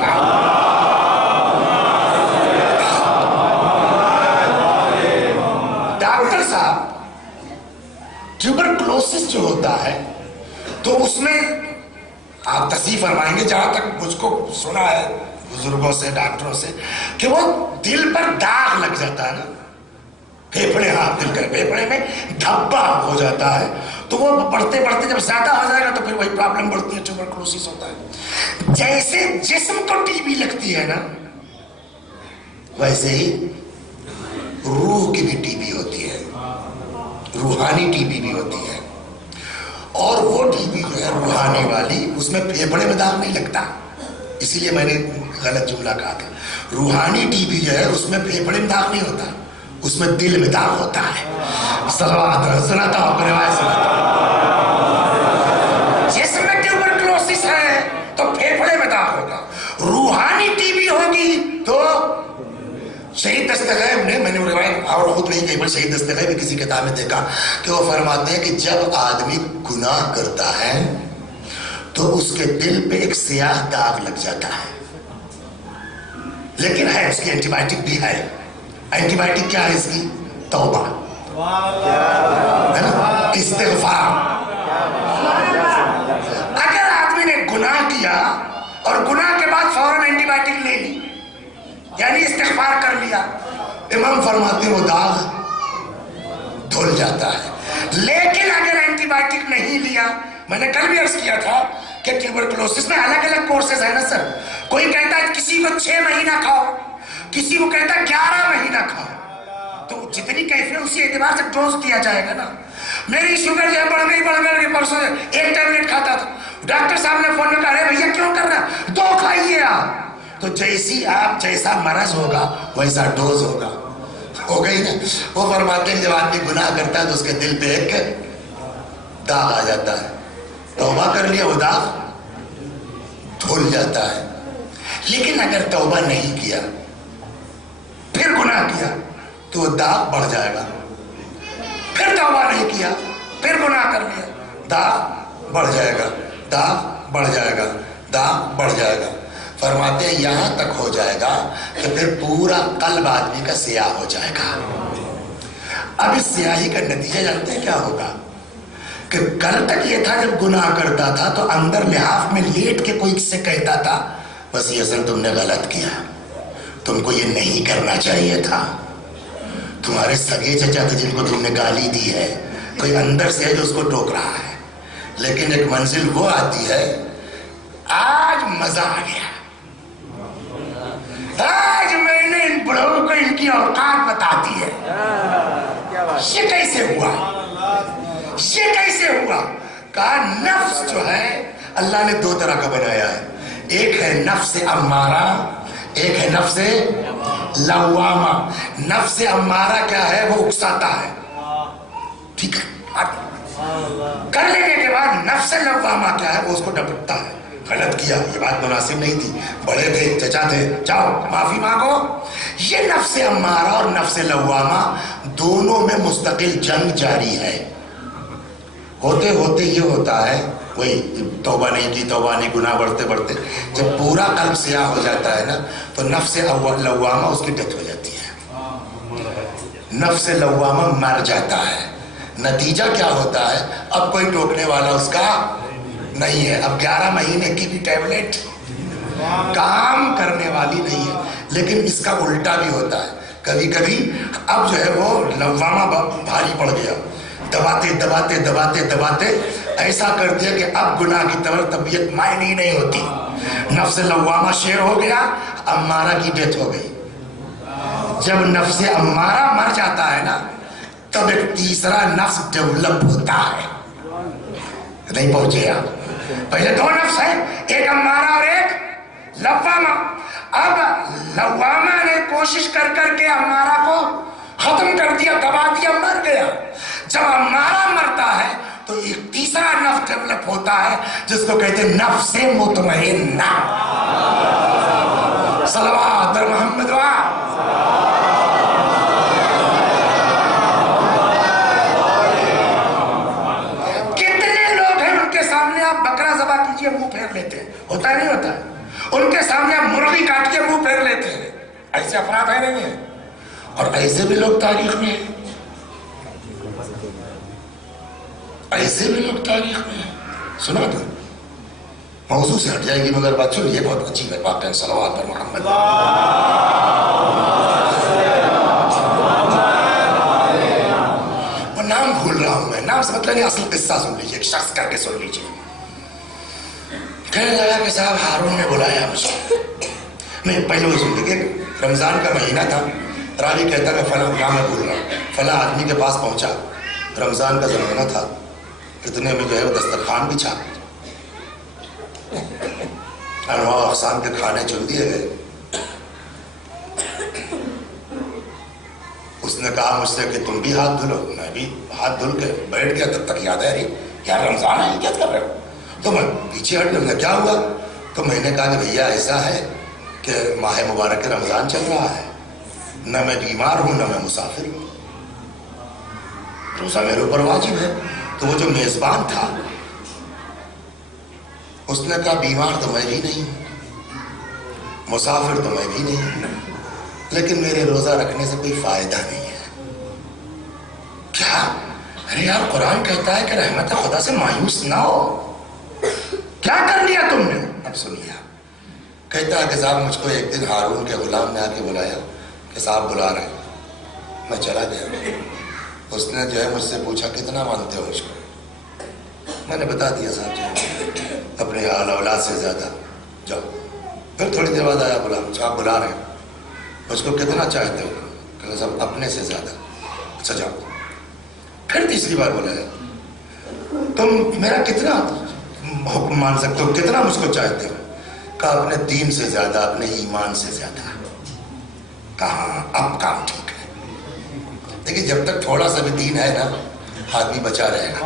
ڈاکٹر صاحب ٹیوبرکلوسس جو ہوتا ہے تو اس میں آپ تصحیح فرمائیں گے، جہاں تک مجھ کو سنا ہے بزرگوں سے ڈاکٹروں سے، کہ وہ دل پر داغ لگ جاتا ہے نا، پھیپھڑے، ہاں دل کے پھیپھڑے میں دھبا ہو جاتا ہے، تو وہ بڑھتے بڑھتے جب زیادہ ہو جائے گا تو پھر وہی پرابلم بڑھتی ہے، ٹیوبرکلوسس ہوتا ہے. جیسے جسم کو ٹی بی لگتی ہے نا، ویسے ہی روح کی بھی ٹی بی ہوتی ہے، روحانی ٹی بی بھی ہوتی ہے. اور وہ ٹی بی جو ہے روحانی والی، اس میں پھیپھڑے میں داغ نہیں لگتا، اسی لیے میں نے غلط جملہ کہا تھا. روحانی ٹی بی جو ہے اس میں پھیپھڑے میں داغ نہیں ہوتا، اس میں دل میں داغ ہوتا ہے. صلوات سناتا ہوں، روایت سناتا ہوں. جسم میں ٹیوبرکلوسس ہے تو پھیپھڑے میں داغ ہوگا. روحانی ٹی بی ہوگی تو شہید دستغیب نے، میں نے وہ روایت اور خود نہیں کہی، بل شہید دستغیب نے کسی کتاب میں دیکھا کہ وہ فرماتے ہیں کہ جب آدمی گناہ کرتا ہے تو اس کے دل پہ ایک سیاہ داغ لگ جاتا ہے، لیکن ہے اس کی اینٹی بائیوٹک بھی ہے. اینٹی بائیوٹک کیا ہے اس کی؟ توبہ، ہے نا، استغفار. اگر آدمی نے گناہ کیا اور گناہ کے بعد فوراً اینٹی بائیوٹک لے لی، یعنی استغفار کر لیا، امام فرماتے ہیں وہ داغ دھل جاتا ہے. لیکن اگر اینٹی بائیوٹک نہیں لیا، میں نے کل بھی عرض کیا تھا کہ ٹیوبرکلوسس میں الگ الگ کورسز ہیں نا سر. کوئی کہتا ہے کسی کو 6 مہینہ کھاؤ، کسی کو کہتا ہے 11 مہینہ کھاؤ، تو جتنی کیفیت اسی اعتبار سے ڈوز دیا جائے گا نا. میری شوگر جو ہے بڑھ گئی پرسوں ایک ٹیبلٹ کھاتا تھا، ڈاکٹر صاحب نے فون میں کہا رہے بھیا کیوں کر رہا ہے، 2 کھائیے آپ. تو جیسی آپ جیسا مرض ہوگا ویسا ڈوز ہوگا. ہو گئی نا. وہ فرماتے ہیں جب آدمی گناہ کرتا ہے تو اس کے دل پہ ایک داغ آ جاتا ہے، توبہ کر لیا وہ داغ دھل جاتا ہے. لیکن اگر توبہ نہیں کیا پھر گناہ کیا تو وہ داغ بڑھ جائے گا. پھر توبہ نہیں کیا پھر گناہ کر لیا، داغ بڑھ جائے گا، داغ بڑھ جائے گا، داغ بڑھ جائے گا. فرماتے ہیں یہاں تک ہو جائے گا کہ پھر پورا قلب آدمی کا سیاہ ہو جائے گا. اب اس سیاہی کا نتیجہ جانتے ہیں کیا ہوگا؟ کہ کل تک یہ تھا جب گناہ کرتا تھا تو اندر لحاف میں لیٹ کے کوئی سے کہتا تھا بس یہ اصل تم نے غلط کیا، تم کو یہ نہیں کرنا چاہیے تھا. تمہارے سگے چچا تھے جن کو تم نے گالی دی ہے، کوئی اندر سے ہے جو اس کو ٹوک رہا ہے. لیکن ایک منزل وہ آتی ہے، آج مزہ آ گیا، آج میں نے ان بڑوں کو ان کی اوقات بتا دی ہے. یہ کیسے ہوا، یہ کیسے ہوا؟ کہا نفس جو ہے اللہ نے 2 طرح کا بنایا ہے. ایک ہے نفس امارہ، ایک ہے نفس لوامہ. نفس امارہ کیا ہے؟ وہ اکساتا ہے، ٹھیک ہے، کر لینے کے بعد نفس لوامہ کیا ہے؟ وہ اس کو ڈپٹتا ہے، غلط کیا، یہ بات مناسب نہیں تھی، بڑے تھے، چچا تھے، جاؤ معافی مانگو. یہ نفس امارہ اور نفس لوامہ دونوں میں مستقل جنگ جاری ہے. ہوتے ہوتے یہ ہوتا ہے، وہی توبہ نہیں کی، توبہ نہیں، گناہ بڑھتے بڑھتے جب پورا قلب سیاہ ہو جاتا ہے نا تو نفس لوامہ اس کی ڈیتھ ہو جاتی ہے، نفس لوامہ مر جاتا ہے. نتیجہ کیا ہوتا ہے؟ اب کوئی ٹوکنے والا اس کا نہیں ہے، اب 11 مہینے کی بھی ٹیبلٹ کام کرنے والی نہیں ہے. لیکن اس کا الٹا بھی ہوتا ہے، کبھی کبھی اب جو ہے وہ لوامہ بھاری پڑ گیا، دباتے دباتے دباتے دباتے ایسا کر دیا کہ اب گناہ کی طبیعت مائل ہی نہیں ہوتی. نفس لوامہ شیر ہو گیا, امارہ کی ڈیتھ ہو گئی. جب نفس امارہ مر جاتا ہے نا تب ایک تیسرا نفس ڈیولپ ہوتا ہے. نہیں پہنچے آپ. پہلے دو نفس ہیں, ایک امارہ اور ایک لوامہ. اب لوامہ نے کوشش کر کر کے امارہ کو ختم کر دیا, دبا دیا, مر گیا. جب امارہ مرتا ہے تو ایک تیسرا نفس ڈیولپ ہوتا ہے جس کو کہتے ہیں نفس مطمئنہ. صلوات بر محمد و کتنے لوگ ہیں ان کے سامنے آپ بکرا ذبح کیجئے منہ پھیر لیتے ہیں, ہوتا ہے نہیں ہوتا ہے. ان کے سامنے آپ مرغی کاٹ کے منہ پھیر لیتے ہیں. ایسے افراد ہیں نہیں ہیں, اور ایسے بھی لوگ تاریخ میں ہیں, ایسے بھی لوگ تاریخ میں ہیں. سنا تو موضوع سے ہٹ جائے گی مگر بات سنیے, بہت اچھی بات ہے. صلوات پر محمد. وہ نام بھول رہا ہوں میں, نام سے مطلب نہیں, اصل قصہ سن لیجیے, ایک شخص کر کے سن لیجیے. کہنے لگا کہ صاحب ہارون نے بلایا مجھے. میں پہلے وہ سن لیجیے, رمضان کا مہینہ تھا. راوی کہتا ہے میں فلاں کام میں بھول رہا ہوں, فلاں آدمی کے پاس پہنچا, رمضان کا زمانہ تھا, اتنے میں جو ہے وہ دسترخوان بچھا, انواع اقسام کے کھانے چن دیے گئے. اس نے کہا مجھ سے کہ تم بھی ہاتھ دھلو. میں بھی ہاتھ دھل کے بیٹھ گیا. تب تک یاد ہے رہی یار رمضان ہے, کیا کر رہے ہو؟ تو میں پیچھے ہٹ گیا. کیا ہوا؟ تو میں نے کہا کہ بھیا ایسا ہے کہ ماہ مبارک رمضان چل رہا ہے, نہ میں بیمار ہوں نہ میں مسافر ہوں, روزہ میرے اوپر واجب ہے. تو وہ جو میزبان تھا اس نے کہا بیمار تو میں بھی نہیں ہوں, مسافر تو میں بھی نہیں ہوں, لیکن میرے روزہ رکھنے سے کوئی فائدہ نہیں ہے. کیا؟ ارے یار قرآن کہتا ہے کہ رحمت خدا سے مایوس نہ ہو. کیا کر لیا تم نے؟ اب سنیے. کہتا ہے کہ صاحب مجھ کو ایک دن ہارون کے غلام نے آ کے بلایا کہ صاحب بلا رہے ہیں. میں چلا گیا. اس نے جو ہے مجھ سے پوچھا کتنا مانتے ہو مجھ کو؟ میں نے بتا دیا صاحب جو اپنے آل اولاد سے زیادہ. جاؤ. پھر تھوڑی دیر بعد آیا غلام, آپ بلا رہے ہیں, مجھ کو کتنا چاہتے ہو؟ کہ صاحب اپنے سے زیادہ. اچھا جاؤ. پھر تیسری بار بلایا, تم میرا کتنا حکم مان سکتے ہو, کتنا مجھ کو چاہتے ہو؟ کہا اپنے دین سے زیادہ, اپنے ایمان سے زیادہ. کہاں اب کام ٹھیک ہے. دیکھیے جب تک تھوڑا سا بھی دین ہے نا آدمی بچا رہے گا.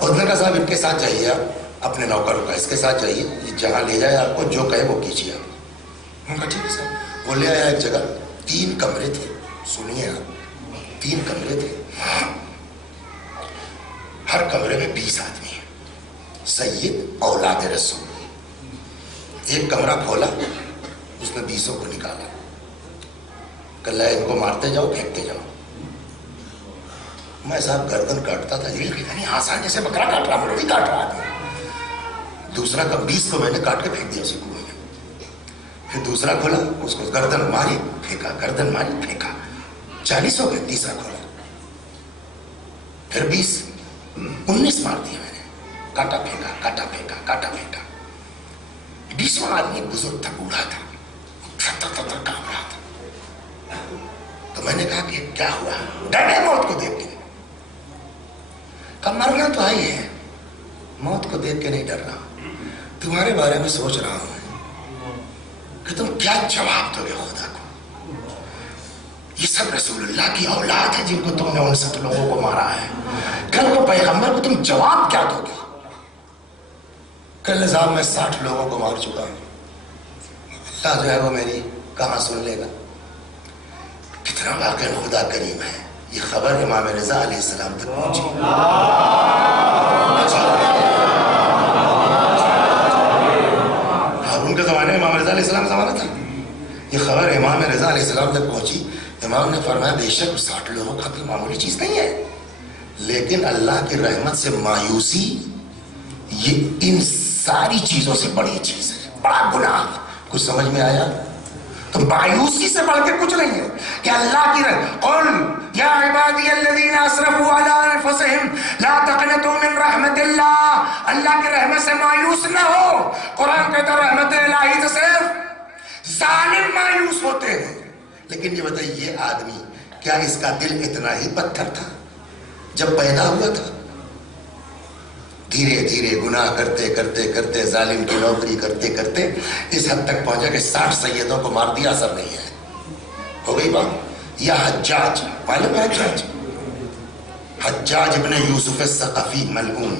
اس نے کہا صاحب ان کے ساتھ جائیے, آپ اپنے نوکر کا اس کے ساتھ جائیے, جہاں لے جائے آپ کو جو کہے وہ کیجیے آپ. ان کا ٹھیک ہے صاحب. وہ لے آیا ایک جگہ, 3 کمرے تھے. سنیے آپ, 3 کمرے تھے, ہر کمرے میں 20 آدمی ہیں, سید اولاد رسول. ایک کمرہ کھولا, اس نے 20 کو نکالا, کہا ان کو مارتے جاؤ پھینکتے جاؤ. میں صاحب گردن کاٹتا تھا, یعنی آسان جیسے بکرا کاٹ رہا, مرغی کاٹ رہا تھا. دوسرا 20 کو میں نے کاٹ کے پھینک دیا اسی کنویں میں. پھر دوسرا کھولا, اس کو گردن ماری پھینکا, گردن ماری پھینکا, 40 ہو گئے. تیسرا کھولا, پھر 20, 19 مار دیا میں نے, کاٹا پھینکا, کاٹا پھینکا, کاٹا پھینکا. 20واں آدمی بزرگ تھا, بوڑھا تھا, تھر کانپ رہا تھا. تو میں نے کہا کہ کیا ہوا؟ ڈرے موت کو دیکھ کے. کہا مرنا تو آئی ہے, موت کو دیکھ کے نہیں ڈر رہا, تمہارے بارے میں سوچ رہا ہوں کہ تم کیا جواب دو گے خدا کو. یہ سب رسول اللہ کی اولاد ہے جن کو تم نے 59 لوگوں کو مارا ہے. کل کو پیغمبر کو تم جواب کیا دو گے؟ کل نظام میں 60 لوگوں کو مار چکا ہوں. اللہ جو ہے وہ میری کہاں سن لے گا؟ کتنا واقعی خدا کریم ہے. یہ خبر امام رضا علیہ السلام تک پہنچی. ہارون کے زمانے میں امام رضا علیہ السلام زمانہ تھا. یہ خبر امام رضا علیہ السلام تک پہنچی. امام نے فرمایا بے شک 60 لوگوں کا کوئی معمولی چیز نہیں ہے, لیکن اللہ کی رحمت سے مایوسی یہ ان ساری چیزوں سے بڑی چیز ہے, بڑا گناہ. کچھ سمجھ میں آیا؟ تو مایوسی سے بڑھ کے کچھ نہیں ہے کہ اللہ کی قل یا عبادی الذین اسرفوا علی انفسہم لا تقنطوا من رحمت اللہ کی رحمت سے مایوس نہ ہو. قرآن کہتا ہے رحمت الہی سے صرف ظالم مایوس ہوتے ہیں. لیکن یہ بتائیے یہ آدمی کیا اس کا دل اتنا ہی پتھر تھا جب پیدا ہوا تھا؟ دھیرے دھیرے گناہ کرتے کرتے کرتے ظالم کی نوکری کرتے کرتے اس حد تک پہنچا کہ 60 سیدوں کو مار دیا، اثر نہیں ہے. ہو گئی بات. یا حجاج، معلوم ہے حجاج ابن یوسف الثقفی ملعون،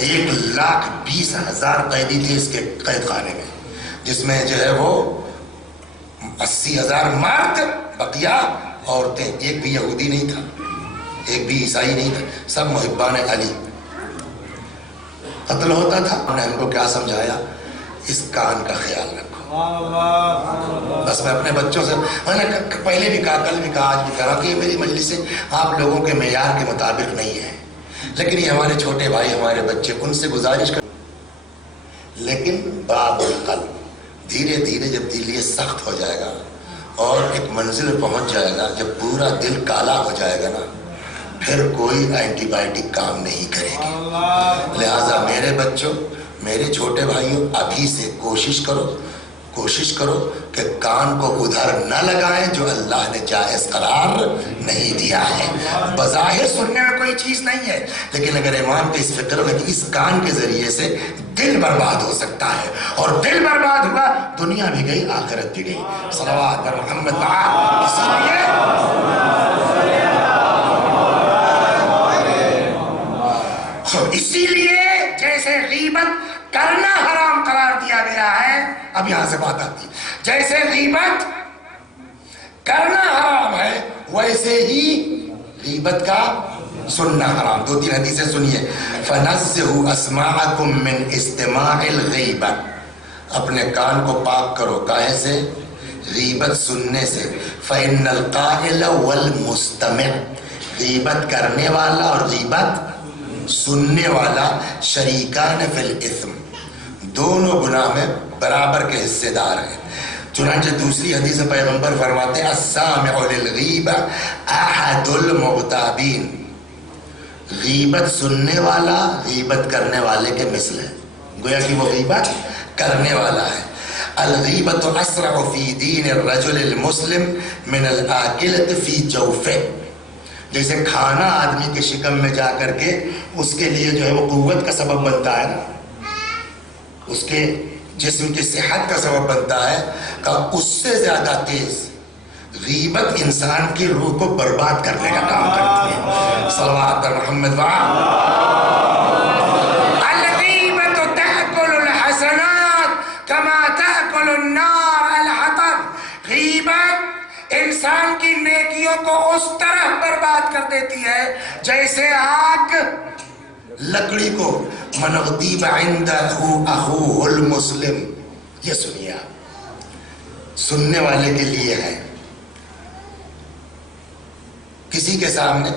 1,20,000 قیدی تھے اس کے قید خانے میں، جس میں جو ہے وہ 80,000 مرد، بقیہ عورتیں. ایک بھی یہودی نہیں تھا، ایک بھی عیسائی نہیں تھا، سب محبان علی. قتل ہوتا تھا. انہوں نے ہم کو کیا سمجھایا؟ اس کان کا خیال رکھو. بس میں اپنے بچوں سے، میں نے پہلے بھی کہا، کل بھی کہا، آج بھی کہا کہ یہ میری مجلسیں آپ لوگوں کے معیار کے مطابق نہیں ہے، لیکن یہ ہمارے چھوٹے بھائی، ہمارے بچے، ان سے گزارش کر. لیکن باب القلب، دھیرے دھیرے جب دل یہ سخت ہو جائے گا اور ایک منزل پہنچ جائے گا، جب پورا دل کالا ہو جائے گا نا، پھر کوئی اینٹی بائیوٹک کام نہیں کرے گی. لہٰذا میرے بچوں، میرے چھوٹے بھائیوں، ابھی سے کوشش کرو کہ کان کو ادھر نہ لگائیں جو اللہ نے جائز قرار نہیں دیا ہے. بظاہر سننے میں کوئی چیز نہیں ہے، لیکن اگر ایمان پہ اس فکر میں کہ اس کان کے ذریعے سے دل برباد ہو سکتا ہے، اور دل برباد ہوا دنیا بھی گئی، آخرت بھی گئی. صلوات بر محمد. اسی لیے جیسے غیبت کرنا حرام قرار دیا گیا ہے، اب یہاں سے بات آتی ہے، جیسے غیبت کرنا حرام ہے ویسے ہی غیبت کا سننا حرام. 2-3 حدیثیں سنیے. فَنَزِّهُ أَسْمَاعَكُم مِّنْ اسْتِمَاعِ الْغِیبَةِ، اپنے کان کو پاک کرو کاہے سے؟ غیبت سننے سے. فَإِنَّ الْقَائِلَ وَالْمُسْتَمِعِ، غیبت کرنے والا اور غیبت سننے والا شریکان فی الاثم، دونوں گناہ میں برابر کے حصے دار ہیں. چنانچہ دوسری حدیث پیغمبر فرماتے ہیں السامع للغیبہ احد المغتابین، غیبت سننے والا غیبت کرنے والے کے مثل ہے، گویا کہ وہ غیبت کرنے والا ہے. الغیبۃ اسرع فی دین الرجل المسلم من الآکلۃ فی جوفہ، جیسے کھانا آدمی کے شکم میں جا کر کے اس کے لیے جو ہے وہ قوت کا سبب بنتا ہے نا، اس کے جسم کی صحت کا سبب بنتا ہے، کہ اس سے زیادہ تیز غیبت انسان کی روح کو برباد کرنے کا کام کرتی ہے. صلوات پر محمد. الغیبۃ تأکل الحسنات کما تأکل النار الحطب، غیبت انسان کی نیکیوں کو اس طرح برباد کر دیتی ہے جیسے آگ لکڑی کو. من اغتیب عندہ اخوہ المسلم، یہ سنیے آپ، سننے والے کے لیے ہے. کسی کے سامنے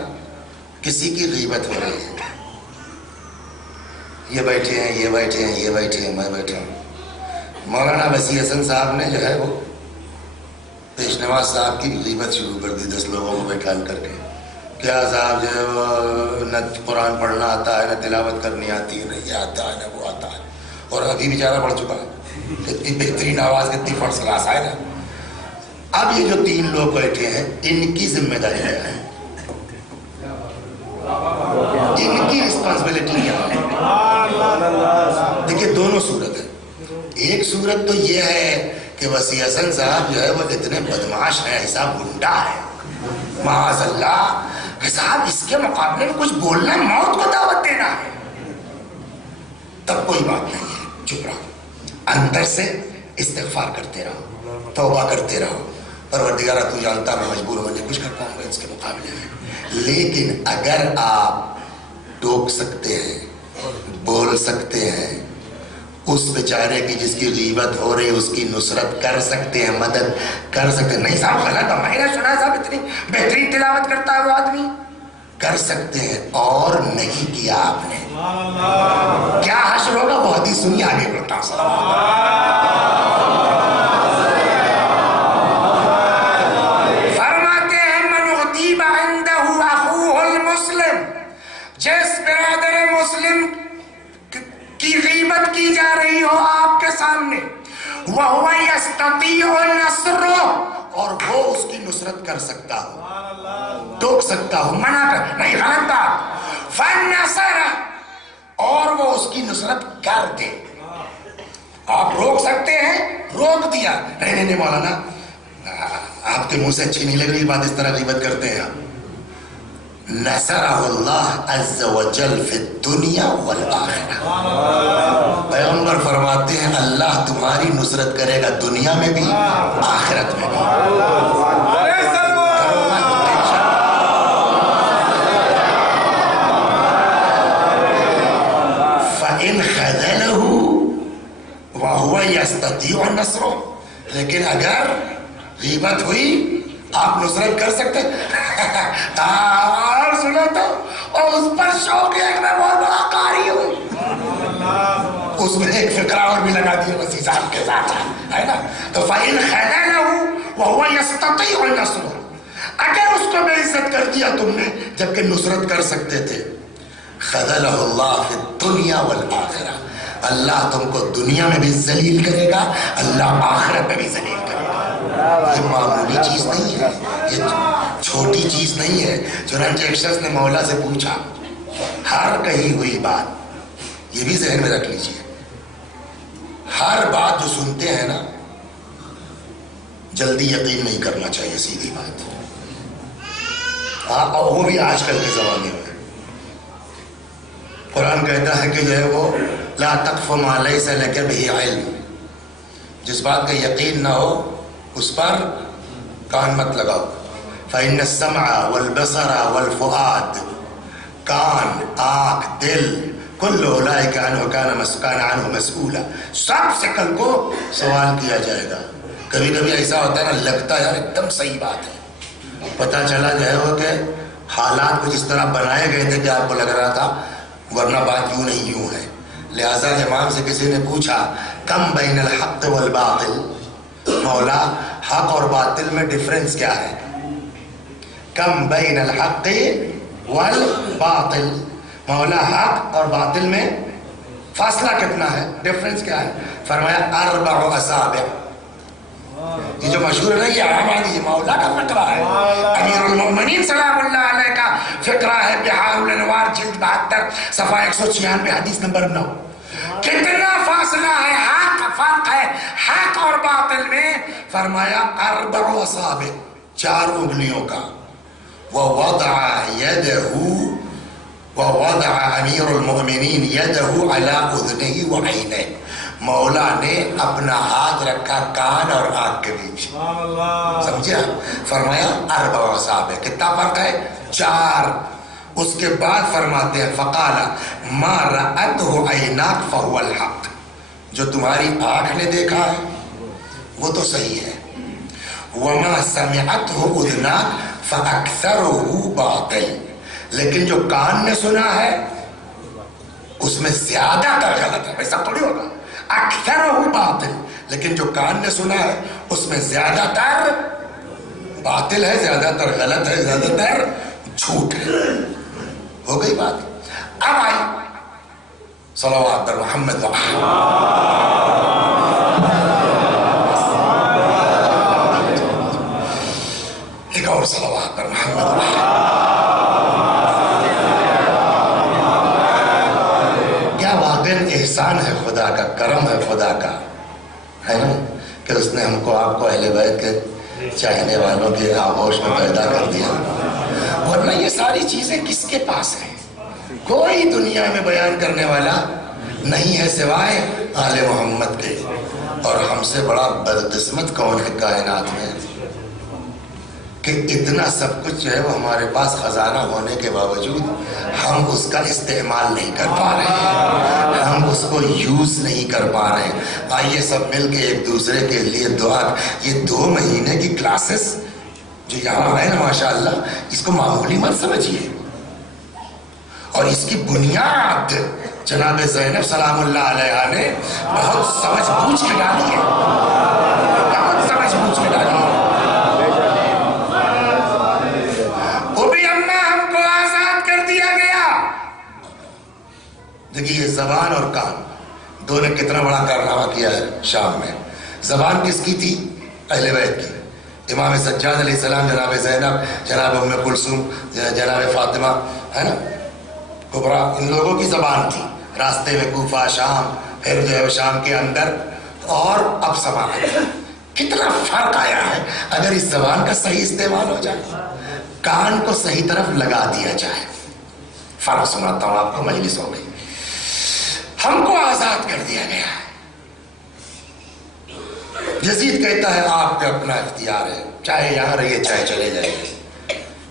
کسی کی غیبت ہو رہی ہے، یہ بیٹھے ہیں، یہ بیٹھے ہیں، یہ بیٹھے ہیں، میں بیٹھا ہوں. مولانا وسیع حسن صاحب نے جو ہے وہ پیش نواز صاحب کی غیبت شروع کر دی 10 لوگوں کو بیٹھا کر کے. کیا صاحب جو ہے وہ نہ قرآن پڑھنا آتا ہے، نہ تلاوت کرنی آتی ہے، نہ یہ آتا ہے، نہ وہ آتا ہے، اور ابھی بھی زیادہ پڑھ چکا ہے. کتنی بہترین آواز، کتنی فرسٹ کلاس ہے نا. اب یہ جو 3 لوگ بیٹھے ہیں ان کی ذمہ داری کیا ہے؟ ان کی رسپانسبلٹی کیا ہے؟ دیکھیے دونوں صورت ہے. ایک صورت تو یہ ہے کہ وسیع حسن صاحب جو ہے وہ اتنے بدمعاش ہیں، حساب گنڈا ہے، معاذ اللہ، حساب اس کے مقابلے میں کچھ بولنا موت کو دعوت دینا ہے. تب کوئی بات نہیں ہے، چپ رہو، اندر سے استغفار کرتے رہو، توبہ کرتے رہو. پروردگارہ تو جانتا میں مجبور ہوں، میں کچھ کر پاؤں گا اس کے مقابلے میں. لیکن اگر آپ ٹوک سکتے ہیں، بول سکتے ہیں، اس بیچارے کی جس کی غیبت ہو رہی ہے اس کی نصرت کر سکتے ہیں، مدد کر سکتے ہیں. نہیں صاحب غلط ہے، میں نے سنا ہے صاحب اتنی بہترین تلاوت کرتا ہے وہ آدمی، کر سکتے ہیں. اور نہیں کیا آپ نے، کیا حشر ہوگا وہ حدیث سنیے، آگے بڑھتا ہوں. مسلم جس برادر مسلم کی غیبت کی جا رہی ہو آپ کے سامنے، وَهُوَ يَسْتَطِيعُ نَصْرُهُ، اور وہ اس کی نصرت کر سکتا ہو، ٹوک سکتا ہو، منع کر نہیں، غلط بات، فَنَّصَرَ، اور وہ اس کی نصرت کر دے۔ آپ روک سکتے ہیں، روک دیا، نہیں نہیں مولانا آپ کے منہ سے اچھی نہیں لگ رہی بات، اس طرح غیبت کرتے ہیں آپ۔ نصرہ اللہ عز وجل فی الدنیا والآخرہ، پیغمبر فرماتے ہیں اللہ تمہاری نصرت کرے گا دنیا میں بھی آخرت میں بھی۔ فَإِنْ خَذَلَهُ وَهُوَ يَسْتَطِيعُ نَصْرُهُ، لیکن اگر غیبت ہوئی آپ نصرت کر سکتے اور سنو تو اور اس پر شوق ہے کہ میں بہت بڑا قاری ہوں، اس میں ایک فقرہ اور بھی لگا دیا وسیع صاحب کے ساتھ ہے نا، تو فَإِنْ خَذَلَهُ وَهُوَ يَسْتَطِيعُ نَصْرُهُ، اگر اس کو بے عزت کر دیا تم نے جبکہ نصرت کر سکتے تھے، خَذَلَهُ اللَّهُ فِي الدُّنْيَا وَالْآخِرَةِ، اللہ تم کو دنیا میں بھی ذلیل کرے گا، اللہ آخرت میں بھی ذلیل کرے گا۔ یہ معمولی چیز نہیں ہے، یہ چھوٹی چیز نہیں ہے۔ چنانچہ ایک شخص نے مولا سے پوچھا، ہر کہی ہوئی بات، یہ بھی ذہن میں رکھ لیجئے، ہر بات جو سنتے ہیں نا جلدی یقین نہیں کرنا چاہیے، سیدھی بات، اور وہ بھی آج کل کے زمانے میں۔ قرآن کہتا ہے کہ جو ہے وہ لا تقف ما لیس لک بہ علم، جس بات کا یقین نہ ہو اس پر کان مت لگاؤ۔ فإن السمع والبصر والفؤاد، کان، آنکھ، دل، کل اولئک عنہ کان عنہ مسئولا، سب سے کل کو سوال کیا جائے گا۔ کبھی کبھی ایسا ہوتا ہے نا، لگتا ہے یار ایک دم صحیح بات ہے، پتہ چلا جو ہے وہ کہ حالات کو جس طرح بنائے گئے تھے کہ آپ کو لگ رہا تھا، ورنہ بات یوں نہیں یوں ہے۔ لہٰذا امام سے کسی نے پوچھا کم بین الحق والباطل، مولا حق اور باطل میں ڈفرنس کیا ہے؟ کم بین الحق والباطل، مولا حق اور باطل میں فاصلہ کتنا ہے، ڈفرنس کیا ہے؟ فرمایا 4 اصابع۔ یہ جو مشہور ہے نا یہ عام مولا کا فقرہ ہے، امیر المؤمنین سلام اللہ علیہ کا فقرہ ہے، بحار الانوار جلد 72 صفحہ 196 حدیث نمبر 9۔ کتنا فاصلہ ہے، حق فرق ہے حق اور باطل میں، فرمایا 4 اصابع، 4 انگلیوں کا۔ ووضع امیر المؤمنین یدہ علی اذنہ وعینہ، مولا نے اپنا ہاتھ رکھا کان اور آنکھ کے بیچ، سمجھا؟ فرمایا 4 اصابع، کتنا فرق ہے؟ 4۔ اس کے بعد فرماتے ہیں فقال ما رأتہ عیناک فہو الحق، جو تمہاری آنکھ نے دیکھا ہے وہ تو صحیح ہے، وما سمعتہ اذناک فاکثرہ باطل، لیکن جو کان نے سنا ہے اس میں زیادہ تر غلط ہے۔ ایسا تھوڑی ہوگا، اکثرہ باطل، لیکن جو کان نے سنا ہے اس میں زیادہ تر باطل ہے، زیادہ تر غلط ہے، زیادہ تر جھوٹ ہے۔ ہو گئی بات؟ اب آئی صلوات پر محمد ایک اور صلوات پر محمد کیا واقعی احسان ہے خدا کا، کرم ہے خدا کا، ہے نا، کہ اس نے ہم کو آپ کو اہل بیت کے چاہنے والوں کے آغوش میں پیدا کر دیا، ورنہ یہ ساری چیزیں کس کے پاس ہیں؟ کوئی دنیا میں بیان کرنے والا نہیں ہے سوائے آل محمد کے، اور ہم سے بڑا بدقسمت کون ہے کائنات میں کہ اتنا سب کچھ جو ہے وہ ہمارے پاس خزانہ ہونے کے باوجود ہم اس کا استعمال نہیں کر پا رہے ہیں، ہم اس کو یوز نہیں کر پا رہے ہیں۔ آئیے سب مل کے ایک دوسرے کے لیے دعا، یہ 2 مہینے کی کلاسز جو یہاں ہے نا ماشاءاللہ، اس کو معمولی مت سمجھیے، اور اس کی بنیاد جناب زینب سلام اللہ علیہ نے بہت سمجھ بوجھ کے ڈالی ہے، بہت سمجھ بوجھ کے ڈالی ہے۔ وہ بھی اماں ہم کو آزاد کر دیا دیکھیے یہ زبان اور کان دو نے کتنا بڑا کارنامہ کیا ہے شام میں. زبان کس کی تھی؟ اہل بیت کی. امام سجاد علیہ السلام، جناب زینب، جناب ام کلثوم، جناب فاطمہ، ہے نا، کبرا، ان لوگوں کی زبان تھی. راستے میں کوفہ، شام، پھر جو ہے شام کے اندر، اور اب سماعت. کتنا فرق آیا ہے اگر اس زبان کا صحیح استعمال ہو جائے، کان کو صحیح طرف لگا دیا جائے. فرق سناتا ہوں آپ کو مجلس ہو گئی. ہم کو آزاد کر دیا گیا ہے. یزید کہتا ہے آپ کا اپنا اختیار ہے، چاہے یہاں رہیے چاہے چلے جائیے.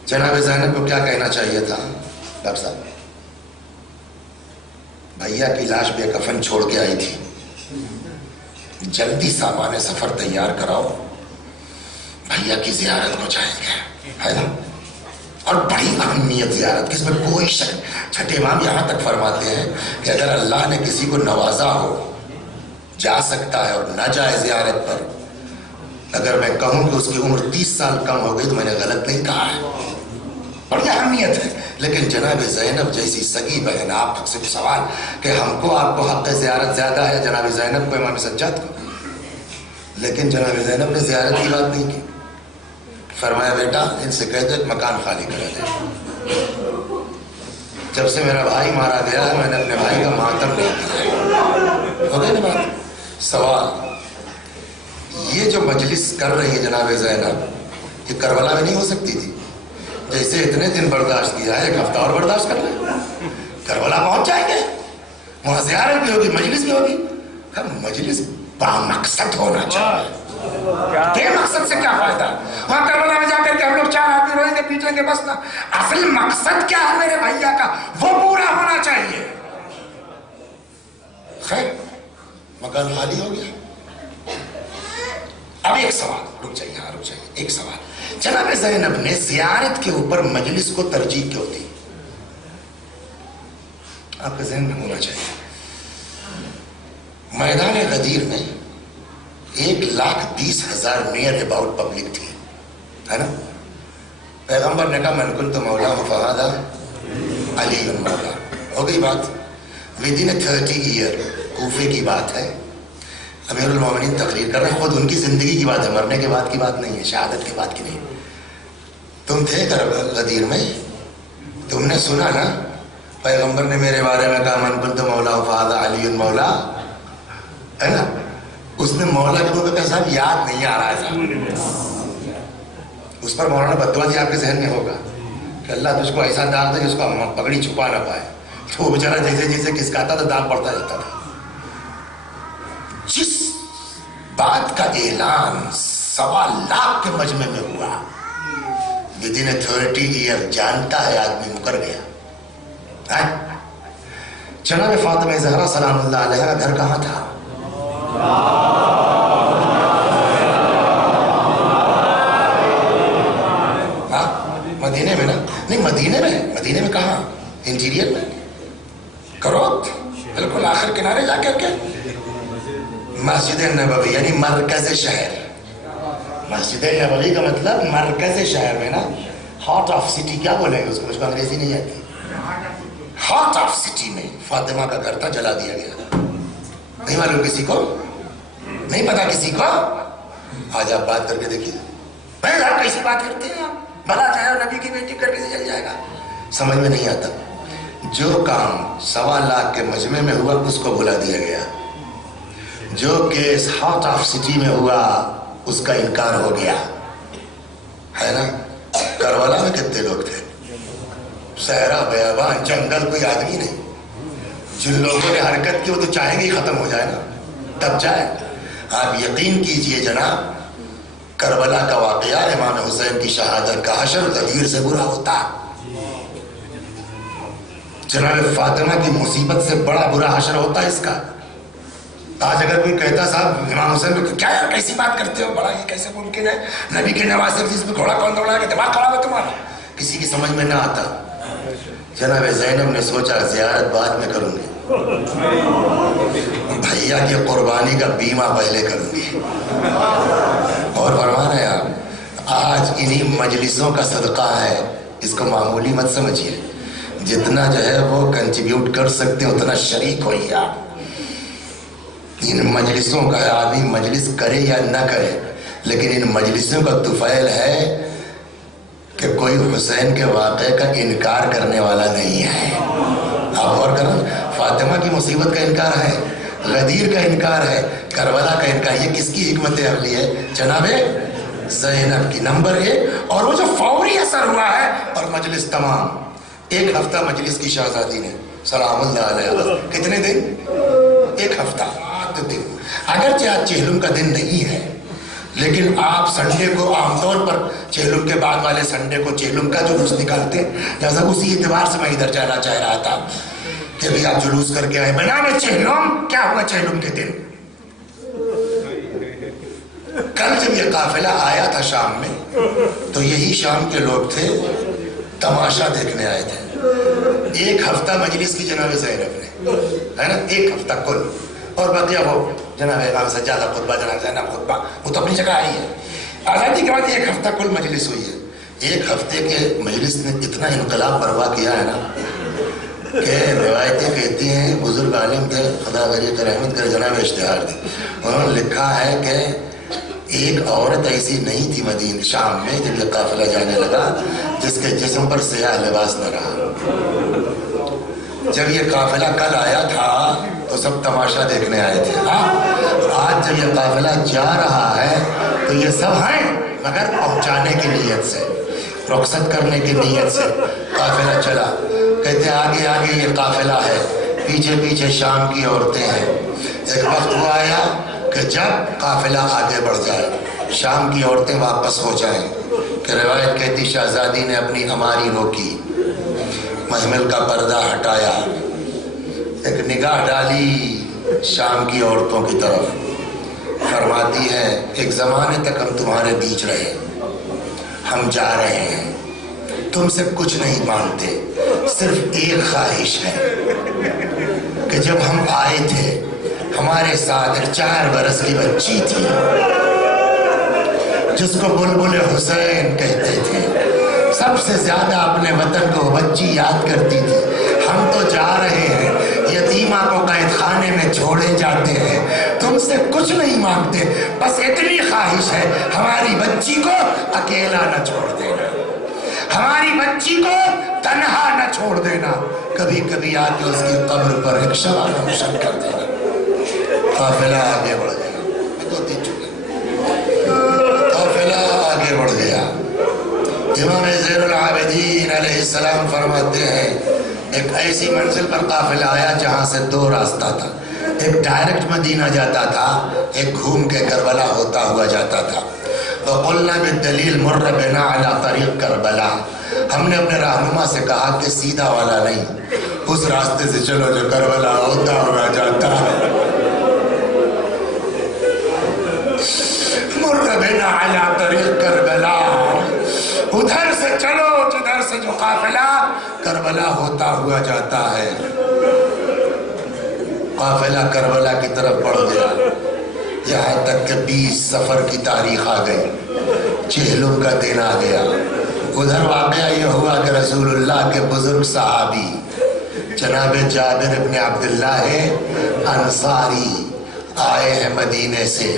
جناب زینب کو کیا کہنا چاہیے تھا؟ ڈاکٹر صاحب، بھیا کی لاش بے کفن چھوڑ کے آئی تھی، جلدی سامان سفر تیار کراؤ، بھیا کی زیارت کو جائیں گے، ہے نا. اور بڑی اہمیت زیارت کی، اس میں کوئی شک. چھٹے امام یہاں تک فرماتے ہیں کہ اگر اللہ نے کسی کو نوازا ہو، جا سکتا ہے اور نہ جائے زیارت پر، اگر میں کہوں کہ اس کی عمر 30 سال کم ہو گئی تو میں نے غلط نہیں کہا ہے. بڑی اہمیت ہے. لیکن جناب زینب جیسی سگی بہن، آپ سے سوال کہ ہم کو آپ کو حق زیارت زیادہ ہے جناب زینب کو امام سجاد کو، لیکن جناب زینب نے زیارت کی بات نہیں کی. فرمایا بیٹا ان سے کہہ دو مکان خالی کرا دے. جب سے میرا بھائی مارا گیا ہے میں نے اپنے بھائی کا ماتم نہیں کیا. ہو گئی نا بات. سوال یہ جو مجلس کر رہی ہے جناب زینب، یہ کربلا میں نہیں ہو سکتی تھی؟ جیسے اتنے دن برداشت کیا ہے، ایک ہفتہ اور برداشت کر لیں. کربلا پہنچ جائیں گے، وہاں زیارت بھی ہوگی، مجلس بھی ہوگی. مجلس بامقصد ہونا چاہیے. بے مقصد سے کیا فائدہ؟ وہاں کربلا میں جا کر کے ہم لوگ 4 آدمی روئیں گے پیٹیں گے بس نا. اصل مقصد کیا ہے میرے بھیا کا، وہ پورا ہونا چاہیے. خیر مکان خالی ہو گیا. اب ایک سوال، رک جائیے، ہاں رک جائیے. ایک سوال، جناب زینب نے زیارت کے اوپر مجلس کو ترجیح کیوں دی؟ آپ کے ذہن میں ہونا چاہیے. میدان غدیر میں 1,20,000 نیئر اباؤٹ پبلک تھی، ہے نا. پیغمبر نے کہا من کنت مولا فہذا علی مولا. ہو گئی بات. ودن 30 ایئر کوفے کی بات ہے، امیر المومنین تقریر کر رہے ہیں، خود ان کی زندگی کی بات ہے، مرنے کے بعد کی بات نہیں ہے، شہادت کے بعد کی نہیں. تم تھے غدیر میں، تم نے سنا نا پیغمبر نے میرے بارے میں کہا من کنت مولا فہذا علی مولا، ہے نا. اس نے مولا کے تو کہ صاحب یاد نہیں آ رہا ہے صاحب. اس پر مولانا بددعا دی آپ کے ذہن میں ہوگا کہ اللہ تجھ کو ایسا داغ دے کہ اس کو پگڑی چھپا نہ پائے. تو وہ بیچارہ جیسے جیسے کسکاتا تھا داغ پڑتا جاتا تھا. جس بات کا اعلان 1.25 لاکھ کے مجمع میں ہوا، ودن 30 ایئر جانتا ہے آدمی مکر گیا. جناب فاطمہ زہرا سلام اللہ علیہ کا گھر کہاں تھا؟ مدینے میں نا. نہیں مدینے میں کہاں؟ انٹیریئر میں، کروت، بالکل آخر کنارے جا کر کے. مسجد نبوی یعنی مرکز شہر. مسجد نبوی کا مطلب مرکز شہر میں نا. ہارٹ آف سٹی کیا بولیں گے اس کو؟ مجھ کو انگریزی نہیں آتی. ہارٹ آف سٹی میں فاطمہ کا گھر تھا، جلا دیا گیا. نہیں معلوم کسی کو؟ نہیں پتا کسی کو؟ آج آپ بات کر کے دیکھیے. بھائی آپ کیسی بات کرتے ہیں آپ؟ بھلا چاہے نبی کی بیٹی کر کے چل جائے گا. سمجھ میں نہیں آتا. جو کام 1.25 لاکھ کے مجمع میں ہوا اس کو بلا دیا گیا. جو کیس ہارٹ آف سٹی میں ہوا اس کا انکار ہو گیا، ہے نا. کربلا میں کتنے لوگ تھے؟ صحرا بیابان جنگل، کوئی آدمی نہیں. جن لوگوں نے حرکت کی وہ تو چاہیں گے ہی ختم ہو جائے نا، تب جائے. آپ یقین کیجئے جناب، کربلا کا واقعہ امام حسین کی شہادت کا حشر غدیر سے برا ہوتا. جناب فاطمہ کی مصیبت سے بڑا برا حشر ہوتا ہے اس کا. آج اگر کوئی کہتا صاحب امام حسین کو کیا یار کیسی بات کرتے ہو، بڑا یہ کیسے ممکن ہے، نبی کے نواسے جس میں گھوڑا کون دوڑا ہے، دماغ خراب ہے تمہارا، کسی کی سمجھ میں نہ آتا. جناب زینب نے سوچا زیارت بعد میں کروں گی، بھیا کی قربانی کا بیمہ پہلے کروں گی. اور فرمان ہے آپ آج انہی مجلسوں کا صدقہ ہے، اس کو معمولی مت سمجھیے. جتنا جو ہے وہ کنٹریبیوٹ کر سکتے ہیں اتنا شریک ہوئیے آپ. ان مجلسوں کا آدمی مجلس کرے یا نہ کرے، لیکن ان مجلسوں کا طفیل ہے کہ کوئی حسین کے واقعے کا انکار کرنے والا نہیں ہے. آپ غور کریں، فاطمہ کی مصیبت کا انکار ہے، غدیر کا انکار ہے، کربلا کا انکار. یہ کس کی حکمت عملی ہے؟ جناب زینب کی. نمبر 1. اور وہ جو فوری اثر ہوا ہے اور مجلس تمام 1 ہفتہ مجلس کی شہزادی نے سلام اللہ علیہ. کتنے دن؟ 1 ہفتہ 8 دن. اگرچہ آج چہلم کا دن نہیں ہے، لیکن آپ سنڈے کو عام طور پر چہلم کے بعد والے سنڈے کو چہلم کا جلوس نکالتے ہیں. لہٰذا اسی اعتبار سے میں ادھر جانا چاہ رہا تھا کہ بھی آپ جلوس کر کے آئے بنام چہلم. کیا ہوا چہلم کے دن؟ کل جب یہ قافلہ آیا تھا شام میں، تو یہی شام کے لوگ تھے، تماشا دیکھنے آئے تھے. 1 ہفتہ مجلس کی جناب زینب نے، ہے نا، 1 ہفتہ کل. اور بقیہ وہ جناب امام سجادہ خطبہ، جناب زینب خطبہ، وہ تو اپنی جگہ آئی ہے. آزادی کے بعد 1 ہفتہ کل مجلس ہوئی ہے. 1 ہفتے کے مجلس نے اتنا انقلاب برپا کیا ہے نا کہ روایتیں کہتی ہیں، بزرگ عالم تھے خدا غریب رحمت کر جناب اشتہار تھی، انہوں نے لکھا ہے کہ ایک عورت ایسی نہیں تھی مدینہ شام میں جب یہ قافلہ جانے لگا جس کے جسم پر سیاہ لباس نہ رہا. جب یہ قافلہ کل آیا تھا تو سب تماشا دیکھنے آئے تھے. آج جب یہ قافلہ جا رہا ہے تو یہ سب ہیں، مگر پہنچانے کی نیت سے، رخصت کرنے کی نیت سے قافلہ چلا. کہتے آگے آگے یہ قافلہ ہے، پیچھے پیچھے شام کی عورتیں ہیں. ایک وقت وہ آیا کہ جب قافلہ آگے بڑھ جائے، شام کی عورتیں واپس ہو جائیں، کہ روایت کہتی شہزادی نے اپنی ہماری روکی، محمل کا پردہ ہٹایا، ایک نگاہ ڈالی شام کی عورتوں کی طرف، فرماتی ہے ایک زمانے تک ہم تمہارے بیچ رہے، ہم جا رہے ہیں، تم سے کچھ نہیں مانگتے، صرف ایک خواہش ہے کہ جب ہم آئے تھے ہمارے ساتھ 4 برس کی بچی تھی جس کو بلبل حسین کہتے تھے. سب سے زیادہ اپنے وطن کو بچی یاد کرتی تھی. ہم تو جا رہے ہیں، یتیمہ کو قید خانے میں چھوڑے جاتے ہیں، تم سے کچھ نہیں مانگتے، بس اتنی خواہش ہے ہماری بچی کو اکیلا نہ چھوڑ دینا، ہماری بچی کو تنہا نہ چھوڑ دینا، کبھی کبھی آ کے اس کی قبر پر ایک شمع روشن کر دینا. قافلہ آگے بڑھ گیا، 2-3 چکے، قافلہ آگے بڑھ گیا. امام زین العابدین علیہ السلام فرماتے ہیں ایک ایسی منزل پر قافلہ آیا جہاں سے 2 راستہ تھا. ایک ڈائریکٹ مدینہ جاتا تھا، ایک گھوم کے کربلا ہوتا ہوا جاتا تھا. وَقُلْنَا بِالدَّلِيلِ مُرَّ بِنَا عَلَى طَرِيقِ کربلا. ہم نے اپنے رہنما سے کہا کہ سیدھا والا نہیں، اس راستے سے چلو جو کربلا ہوتا ہوا جاتا ہے. مُرَّ بِنَا عَلَى طَرِيقِ کربلا، ادھر سے چلو جدھر سے جو قافلہ کربلا ہوتا ہوا جاتا ہے. قافلہ کربلا کی طرف بڑھ گیا، یہاں تک کہ 20 سفر کی تاریخ آ گئی، چہلم کا دن آ گیا. ادھر واقعہ یہ ہوا کہ رسول اللہ کے بزرگ صحابی جناب جابر ابن عبداللہ انصاری آئے ہیں مدینے سے،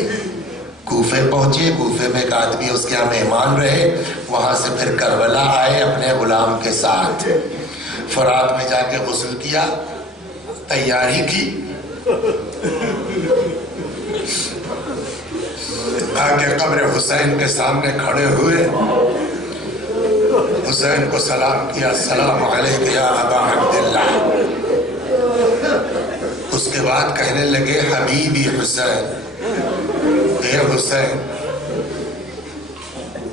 کوفے پہنچے. کوفے میں ایک آدمی اس کے یہاں مہمان رہے، وہاں سے پھر کربلا آئے اپنے غلام کے ساتھ. فرات میں جا کے غسل کیا، تیاری کی، آگے قبر حسین کے سامنے کھڑے ہوئے، حسین کو سلام کیا، السلام علیک یا ابا عبداللہ. اس کے بعد کہنے لگے حبیبی حسین، اے حسین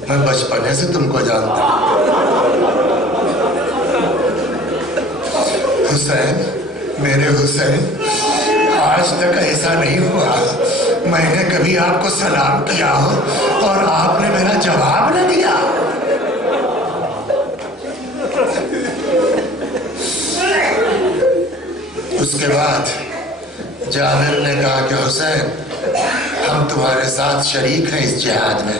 میں بچپنے سے تم کو جانتا ہوں. حسین، میرے حسین، آج تک ایسا نہیں ہوا میں نے کبھی آپ کو سلام کیا ہو اور آپ نے میرا جواب نہ دیا. اس کے بعد جابر نے کہا کہ حسین ہم تمہارے ساتھ شریک ہیں اس جہاد میں.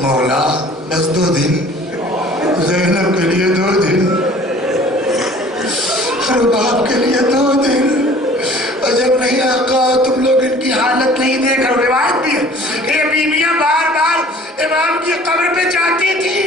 مولا بس 2 دن، زینب کے لیے 2 دن، رباب کے لیے 2 دن. اور جب نہیں آقا تم لوگ ان کی حالت نہیں دیکھ رہے. روایت بھی ہے کہ یہ بیویاں بار بار امام کی قبر پہ جاتی تھی